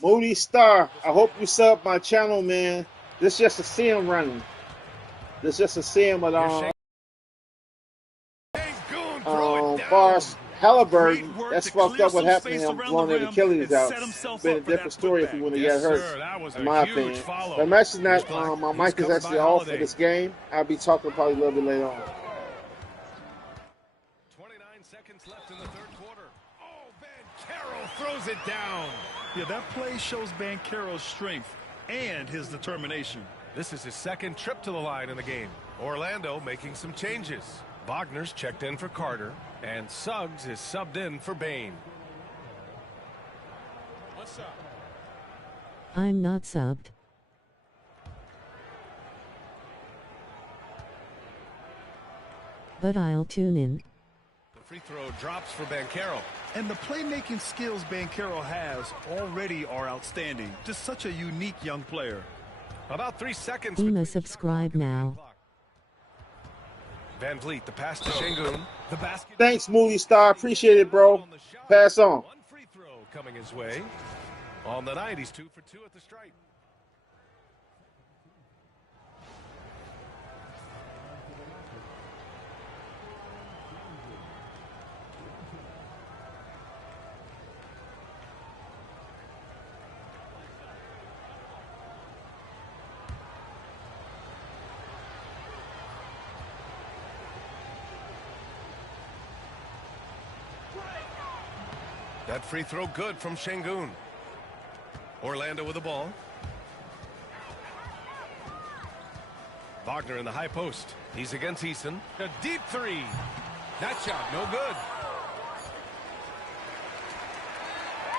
Moody Star, I hope you sub my channel, man. This just to see him running. This just to see him at bars. Halliburton, that's fucked up what happened to him blowing that Achilles out. It's been a different story if he wouldn't have got hurt, in my opinion. But I'm actually not, my mic is actually off for this game. I'll be talking probably a little bit later on. 29 seconds left in the third quarter. Oh, Banchero throws it down. Yeah, that play shows Banchero's strength and his determination. This is his second trip to the line in the game. Orlando making some changes. Wagner's checked in for Carter, and Suggs is subbed in for Bane. What's up? I'm not subbed. But I'll tune in. The free throw drops for Banchero. And the playmaking skills Banchero has already are outstanding. Just such a unique young player. About 3 seconds. Ema, subscribe now. Van Vliet, the pass to Şengün. The basket. Thanks, Moody Star. Appreciate it, bro. Pass on. One free throw coming his way. On the night, he's 2 for 2 at the stripe. That free throw good from Şengün. Orlando with the ball. Wagner in the high post. He's against Eason. A deep three. That shot no good.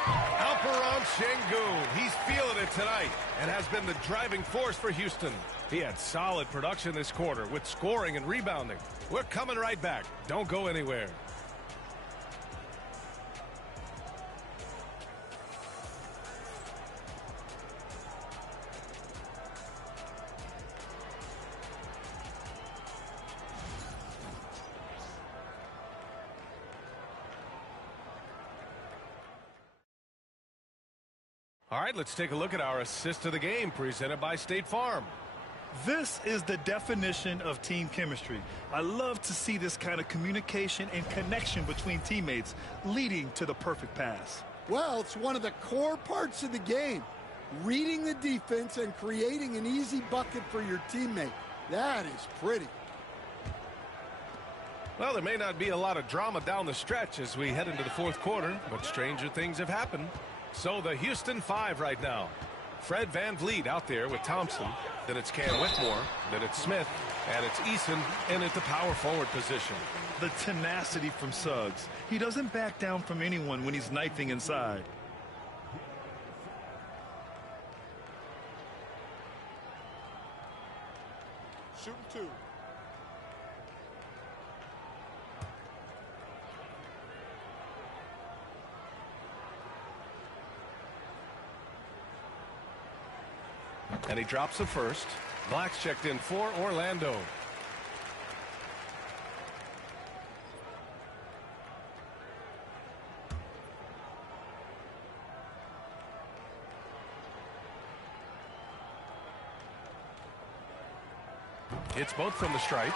Alperen Şengün. He's feeling it tonight and has been the driving force for Houston. He had solid production this quarter with scoring and rebounding. We're coming right back. Don't go anywhere. All right, let's take a look at our assist of the game presented by State Farm. This is the definition of team chemistry. I love to see this kind of communication and connection between teammates leading to the perfect pass. Well, it's one of the core parts of the game. Reading the defense and creating an easy bucket for your teammate. That is pretty. Well, there may not be a lot of drama down the stretch as we head into the fourth quarter, but stranger things have happened. So the Houston 5 right now. Fred VanVleet out there with Thompson. Then it's Cam Whitmore. Then it's Smith. And it's Eason in at the power forward position. The tenacity from Suggs. He doesn't back down from anyone when he's knifing inside. Shooting two. And he drops the first. Black's checked in for Orlando. Hits both from the stripe.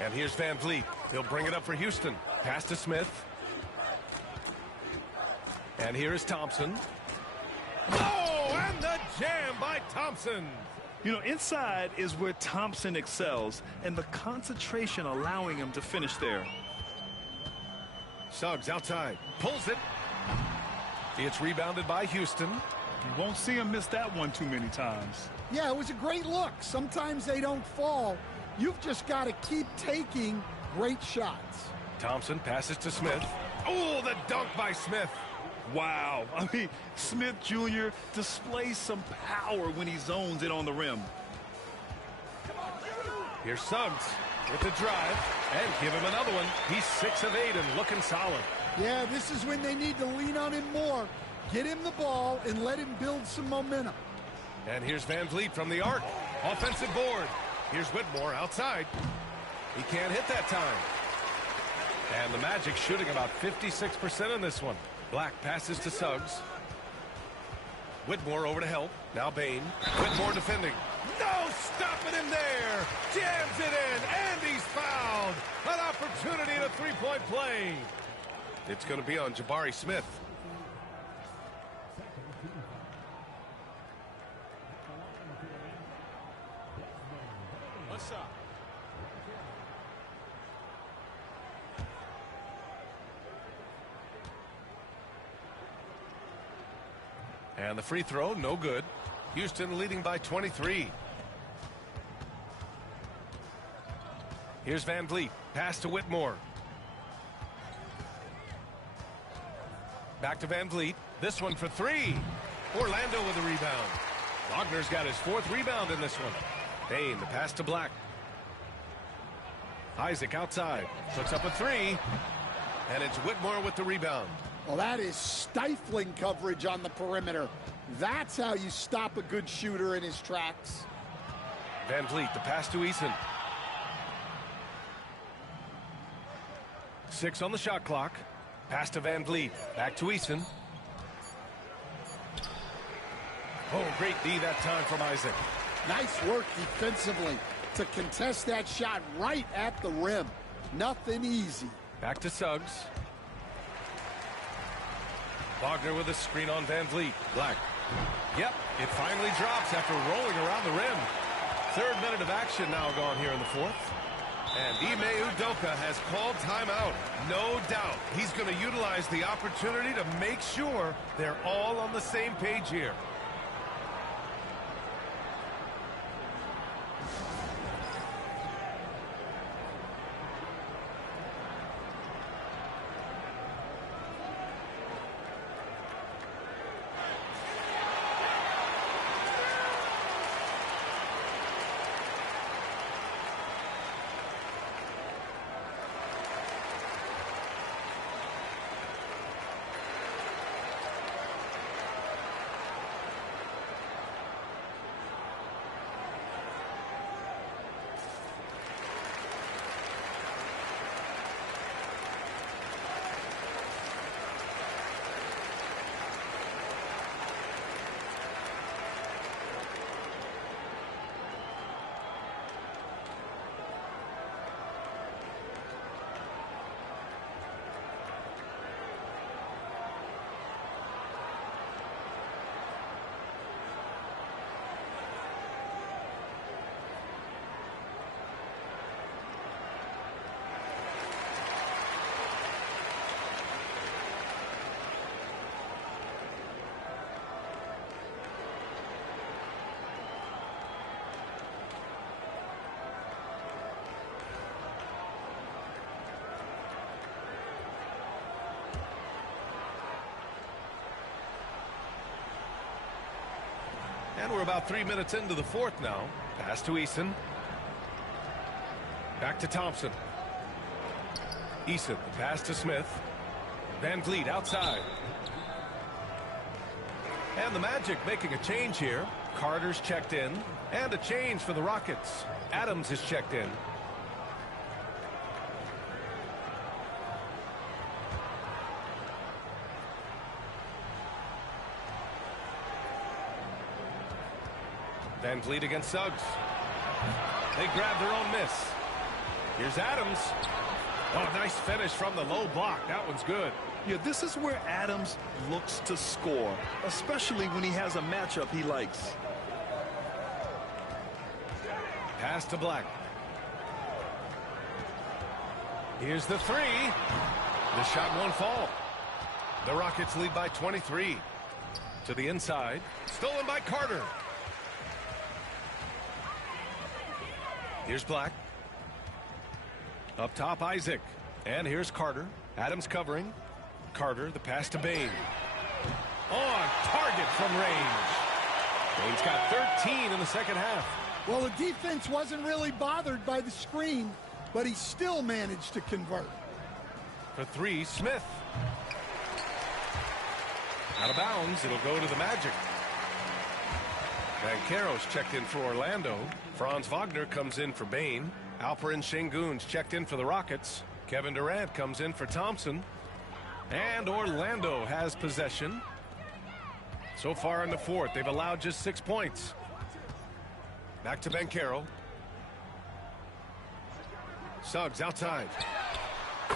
And here's VanVleet. He'll bring it up for Houston. Pass to Smith. And here is Thompson. Oh, and the jam by Thompson. You know, inside is where Thompson excels, and the concentration allowing him to finish there. Suggs outside. Pulls it. It's rebounded by Houston. You won't see him miss that one too many times. Yeah, it was a great look. Sometimes they don't fall. You've just got to keep taking great shots. Thompson passes to Smith. Oh, the dunk by Smith. Wow. I mean, Smith Jr. displays some power when he zones it on the rim. Here's Suggs with the drive, and give him another one. He's 6 of 8 and looking solid. Yeah, this is when they need to lean on him more. Get him the ball and let him build some momentum. And here's VanVleet from the arc. Offensive board. Here's Whitmore outside. He can't hit that time. And the Magic shooting about 56% in this one. Black passes to Suggs. Whitmore over to help. Now Bain. Whitmore defending. No stopping him there. Jams it in, and he's fouled. An opportunity at a three-point play. It's going to be on Jabari Smith. What's up? And the free throw, no good. Houston leading by 23. Here's VanVleet. Pass to Whitmore. Back to VanVleet. This one for three. Orlando with a rebound. Wagner's got his 4th rebound in this one. Bain, the pass to Black. Isaac outside. Puts up a three. And it's Whitmore with the rebound. Well, that is stifling coverage on the perimeter. That's how you stop a good shooter in his tracks. VanVleet, the pass to Eason. 6 on the shot clock. Pass to VanVleet. Back to Eason. Oh, great D that time from Isaac. Nice work defensively to contest that shot right at the rim. Nothing easy. Back to Suggs. Wagner with a screen on VanVleet. Black. Yep, it finally drops after rolling around the rim. 3rd minute of action now gone here in the 4th. And Nba2k25 has called timeout. No doubt he's going to utilize the opportunity to make sure they're all on the same page here. And we're about 3 minutes into the fourth now. Pass to Eason. Back to Thompson. Eason, the pass to Smith. Van Vliet outside. And the Magic making a change here. Carter's checked in. And a change for the Rockets. Adams is checked in. Van Vliet against Suggs. They grab their own miss. Here's Adams. Oh, nice finish from the low block. That one's good. Yeah, this is where Adams looks to score, especially when he has a matchup he likes. Pass to Black. Here's the three. The shot won't fall. The Rockets lead by 23. To the inside. Stolen by Carter. Here's Black. Up top, Isaac. And here's Carter. Adams covering. Carter, the pass to Bane. On target from range. Bane's got 13 in the second half. Well, the defense wasn't really bothered by the screen, but he still managed to convert. For three, Smith. Out of bounds, it'll go to the Magic. Banchero's checked in for Orlando. Franz Wagner comes in for Bane. Alperen Sengun's checked in for the Rockets. Kevin Durant comes in for Thompson. And Orlando has possession. So far in the fourth, they've allowed just 6 points. Back to Banchero. Suggs outside.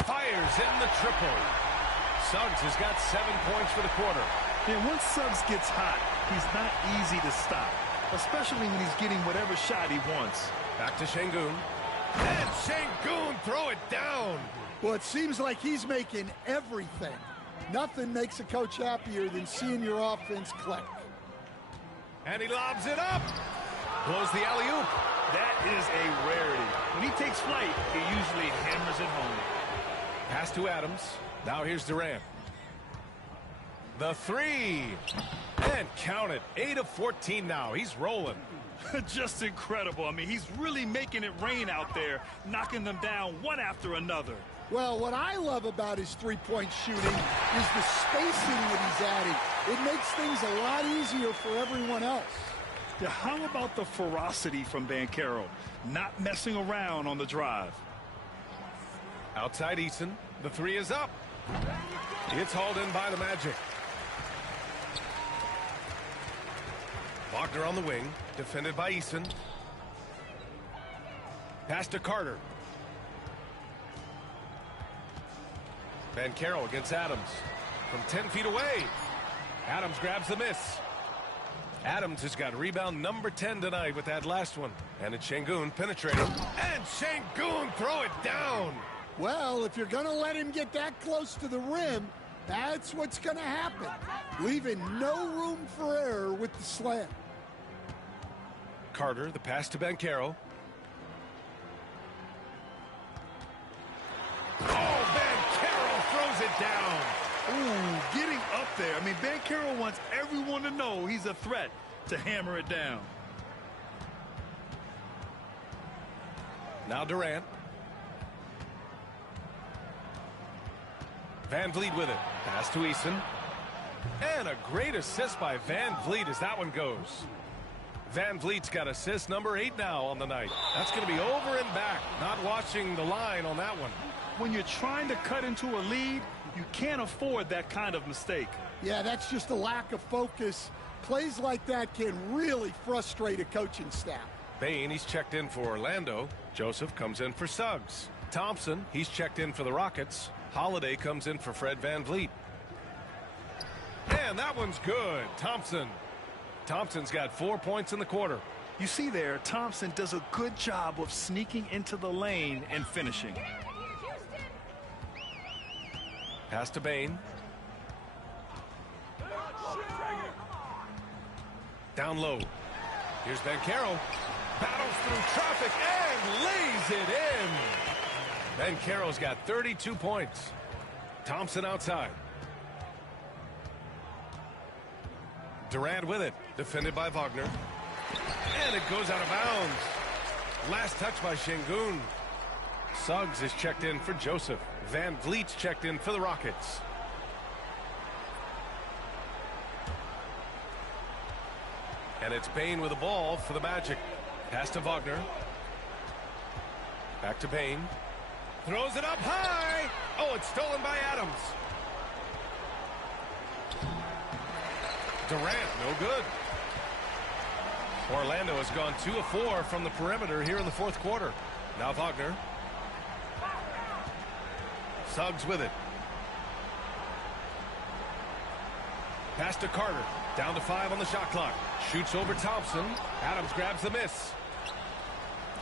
Fires in the triple. Suggs has got 7 points for the quarter. And once Suggs gets hot, he's not easy to stop, especially when he's getting whatever shot he wants. Back to Sengun. And Sengun throw it down. Well, it seems like he's making everything. Nothing makes a coach happier than seeing your offense click. And he lobs it up. Blows the alley-oop. That is a rarity. When he takes flight, he usually hammers it home. Pass to Adams. Now here's Durant. The three. And count it. 8 of 14 now. He's rolling. Just incredible. I mean, he's really making it rain out there, knocking them down one after another. Well, what I love about his three-point shooting is the spacing that he's adding. It makes things a lot easier for everyone else. Yeah, how about the ferocity from Banchero? Not messing around on the drive. Outside Eason. The three is up. It's hauled in by the Magic. Wagner on the wing. Defended by Eason. Pass to Carter. Banchero against Adams. From 10 feet away. Adams grabs the miss. Adams has got rebound number 10 tonight with that last one. And it's Şengün penetrating. And Şengün throw it down. Well, if you're going to let him get that close to the rim, that's what's going to happen. Leaving no room for error with the slam. Carter, the pass to Banchero. Oh, Banchero throws it down. Ooh, getting up there. I mean, Banchero wants everyone to know he's a threat to hammer it down. Now Durant. Van Vliet with it. Pass to Eason. And a great assist by Van Vliet as that one goes. Van Vliet's got assist number 8 now on the night. That's going to be over and back. Not watching the line on that one. When you're trying to cut into a lead, you can't afford that kind of mistake. Yeah, that's just a lack of focus. Plays like that can really frustrate a coaching staff. Bane, he's checked in for Orlando. Joseph comes in for Suggs. Thompson, he's checked in for the Rockets. Holiday comes in for Fred Van Vliet. And that one's good. Thompson's got 4 points in the quarter. You see there, Thompson does a good job of sneaking into the lane and finishing. Pass to Bane. Down low. Here's Banchero. Battles through traffic and lays it in. Banchero's got 32 points. Thompson outside. Durant with it. Defended by Wagner. And it goes out of bounds. Last touch by Şengün. Suggs is checked in for Joseph. Van Vliet's checked in for the Rockets. And it's Bane with the ball for the Magic. Pass to Wagner. Back to Bane. Throws it up high. Oh, it's stolen by Adams. Durant, no good. Orlando has gone 2 of 4 from the perimeter here in the fourth quarter. Now Wagner. Suggs with it. Pass to Carter. Down to 5 on the shot clock. Shoots over Thompson. Adams grabs the miss.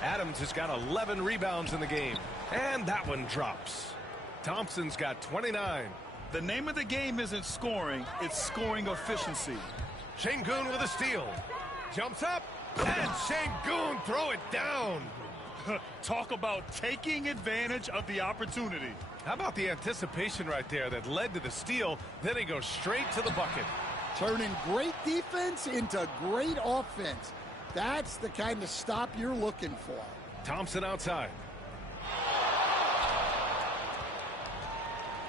Adams has got 11 rebounds in the game. And that one drops. Thompson's got 29. The name of the game isn't scoring, it's scoring efficiency. Şengün with a steal. Jumps up. And Şengün throw it down. Talk about taking advantage of the opportunity. How about the anticipation right there that led to the steal? Then he goes straight to the bucket. Turning great defense into great offense. That's the kind of stop you're looking for. Thompson outside.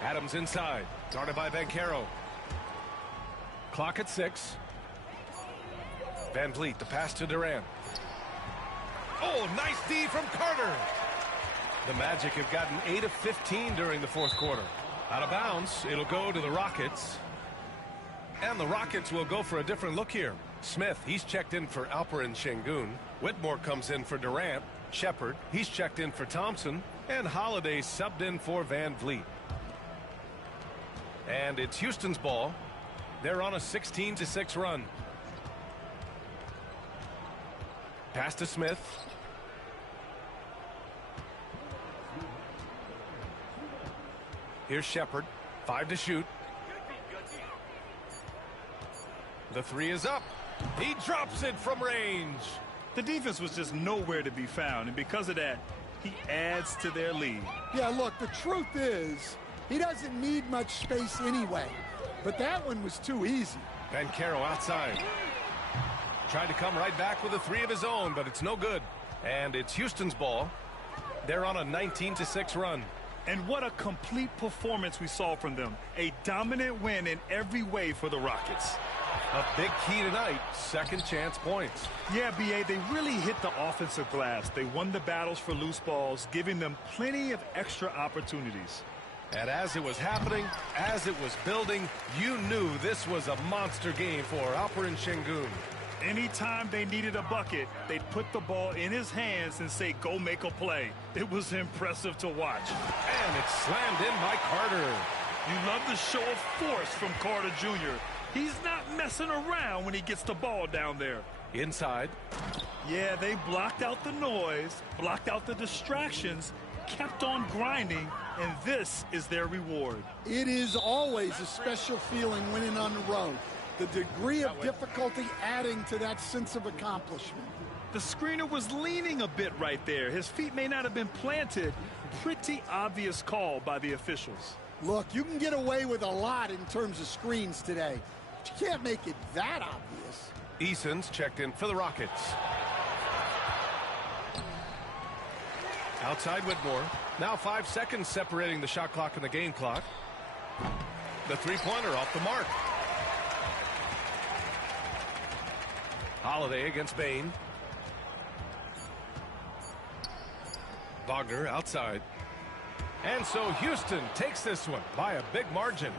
Adams inside. Guarded by Banchero. Clock at 6. Van Vliet, the pass to Durant. Oh, nice D from Carter. The Magic have gotten 8 of 15 during the fourth quarter. Out of bounds, it'll go to the Rockets. And the Rockets will go for a different look here. Smith, he's checked in for Alperen Şengün. Whitmore comes in for Durant. Shepard, he's checked in for Thompson. And Holiday subbed in for Van Vliet. And it's Houston's ball. They're on a 16-6 run. Pass to Smith. Here's Shepard. 5 to shoot. The 3 is up. He drops it from range. The defense was just nowhere to be found, and because of that, he adds to their lead. Yeah, look, the truth is, he doesn't need much space anyway. But that one was too easy. Banchero outside. Tried to come right back with a 3 of his own, but it's no good. And it's Houston's ball. They're on a 19-6 run. And what a complete performance we saw from them. A dominant win in every way for the Rockets. A big key tonight, second chance points. Yeah, B.A., they really hit the offensive glass. They won the battles for loose balls, giving them plenty of extra opportunities. And as it was happening, as it was building, you knew this was a monster game for Alperen Şengün. Anytime they needed a bucket, they'd put the ball in his hands and say, go make a play. It was impressive to watch. And it's slammed in by Carter. You love the show of force from Carter Jr. He's not messing around when he gets the ball down there. Inside. Yeah, they blocked out the noise, blocked out the distractions, kept on grinding, and this is their reward. It is always a special feeling winning on the road. The degree of difficulty adding to that sense of accomplishment. The screener was leaning a bit right there. His feet may not have been planted. Pretty obvious call by the officials. Look, you can get away with a lot in terms of screens today, but you can't make it that obvious. Eason's checked in for the Rockets. Outside Whitmore. Now 5 seconds separating the shot clock and the game clock. The three-pointer off the mark. Holiday against Bain. Wagner outside. And so Houston takes this one by a big margin.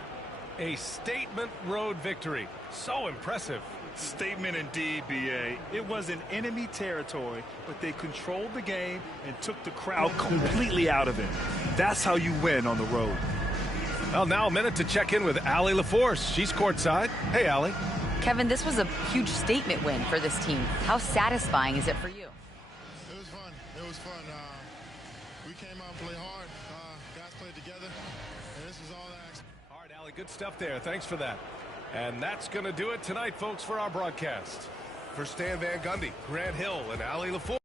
A statement road victory. So impressive. Statement indeed, B.A. It was in enemy territory, but they controlled the game and took the crowd completely out of it. That's how you win on the road. Well, now a minute to check in with Allie LaForce. She's courtside. Hey, Allie. Kevin, this was a huge statement win for this team. How satisfying is it for you? It was fun. It was fun. We came out and played hard. Guys played together, and this was all that action. All right, Allie, good stuff there. Thanks for that. And that's going to do it tonight, folks, for our broadcast. For Stan Van Gundy, Grant Hill, and Allie LaForce.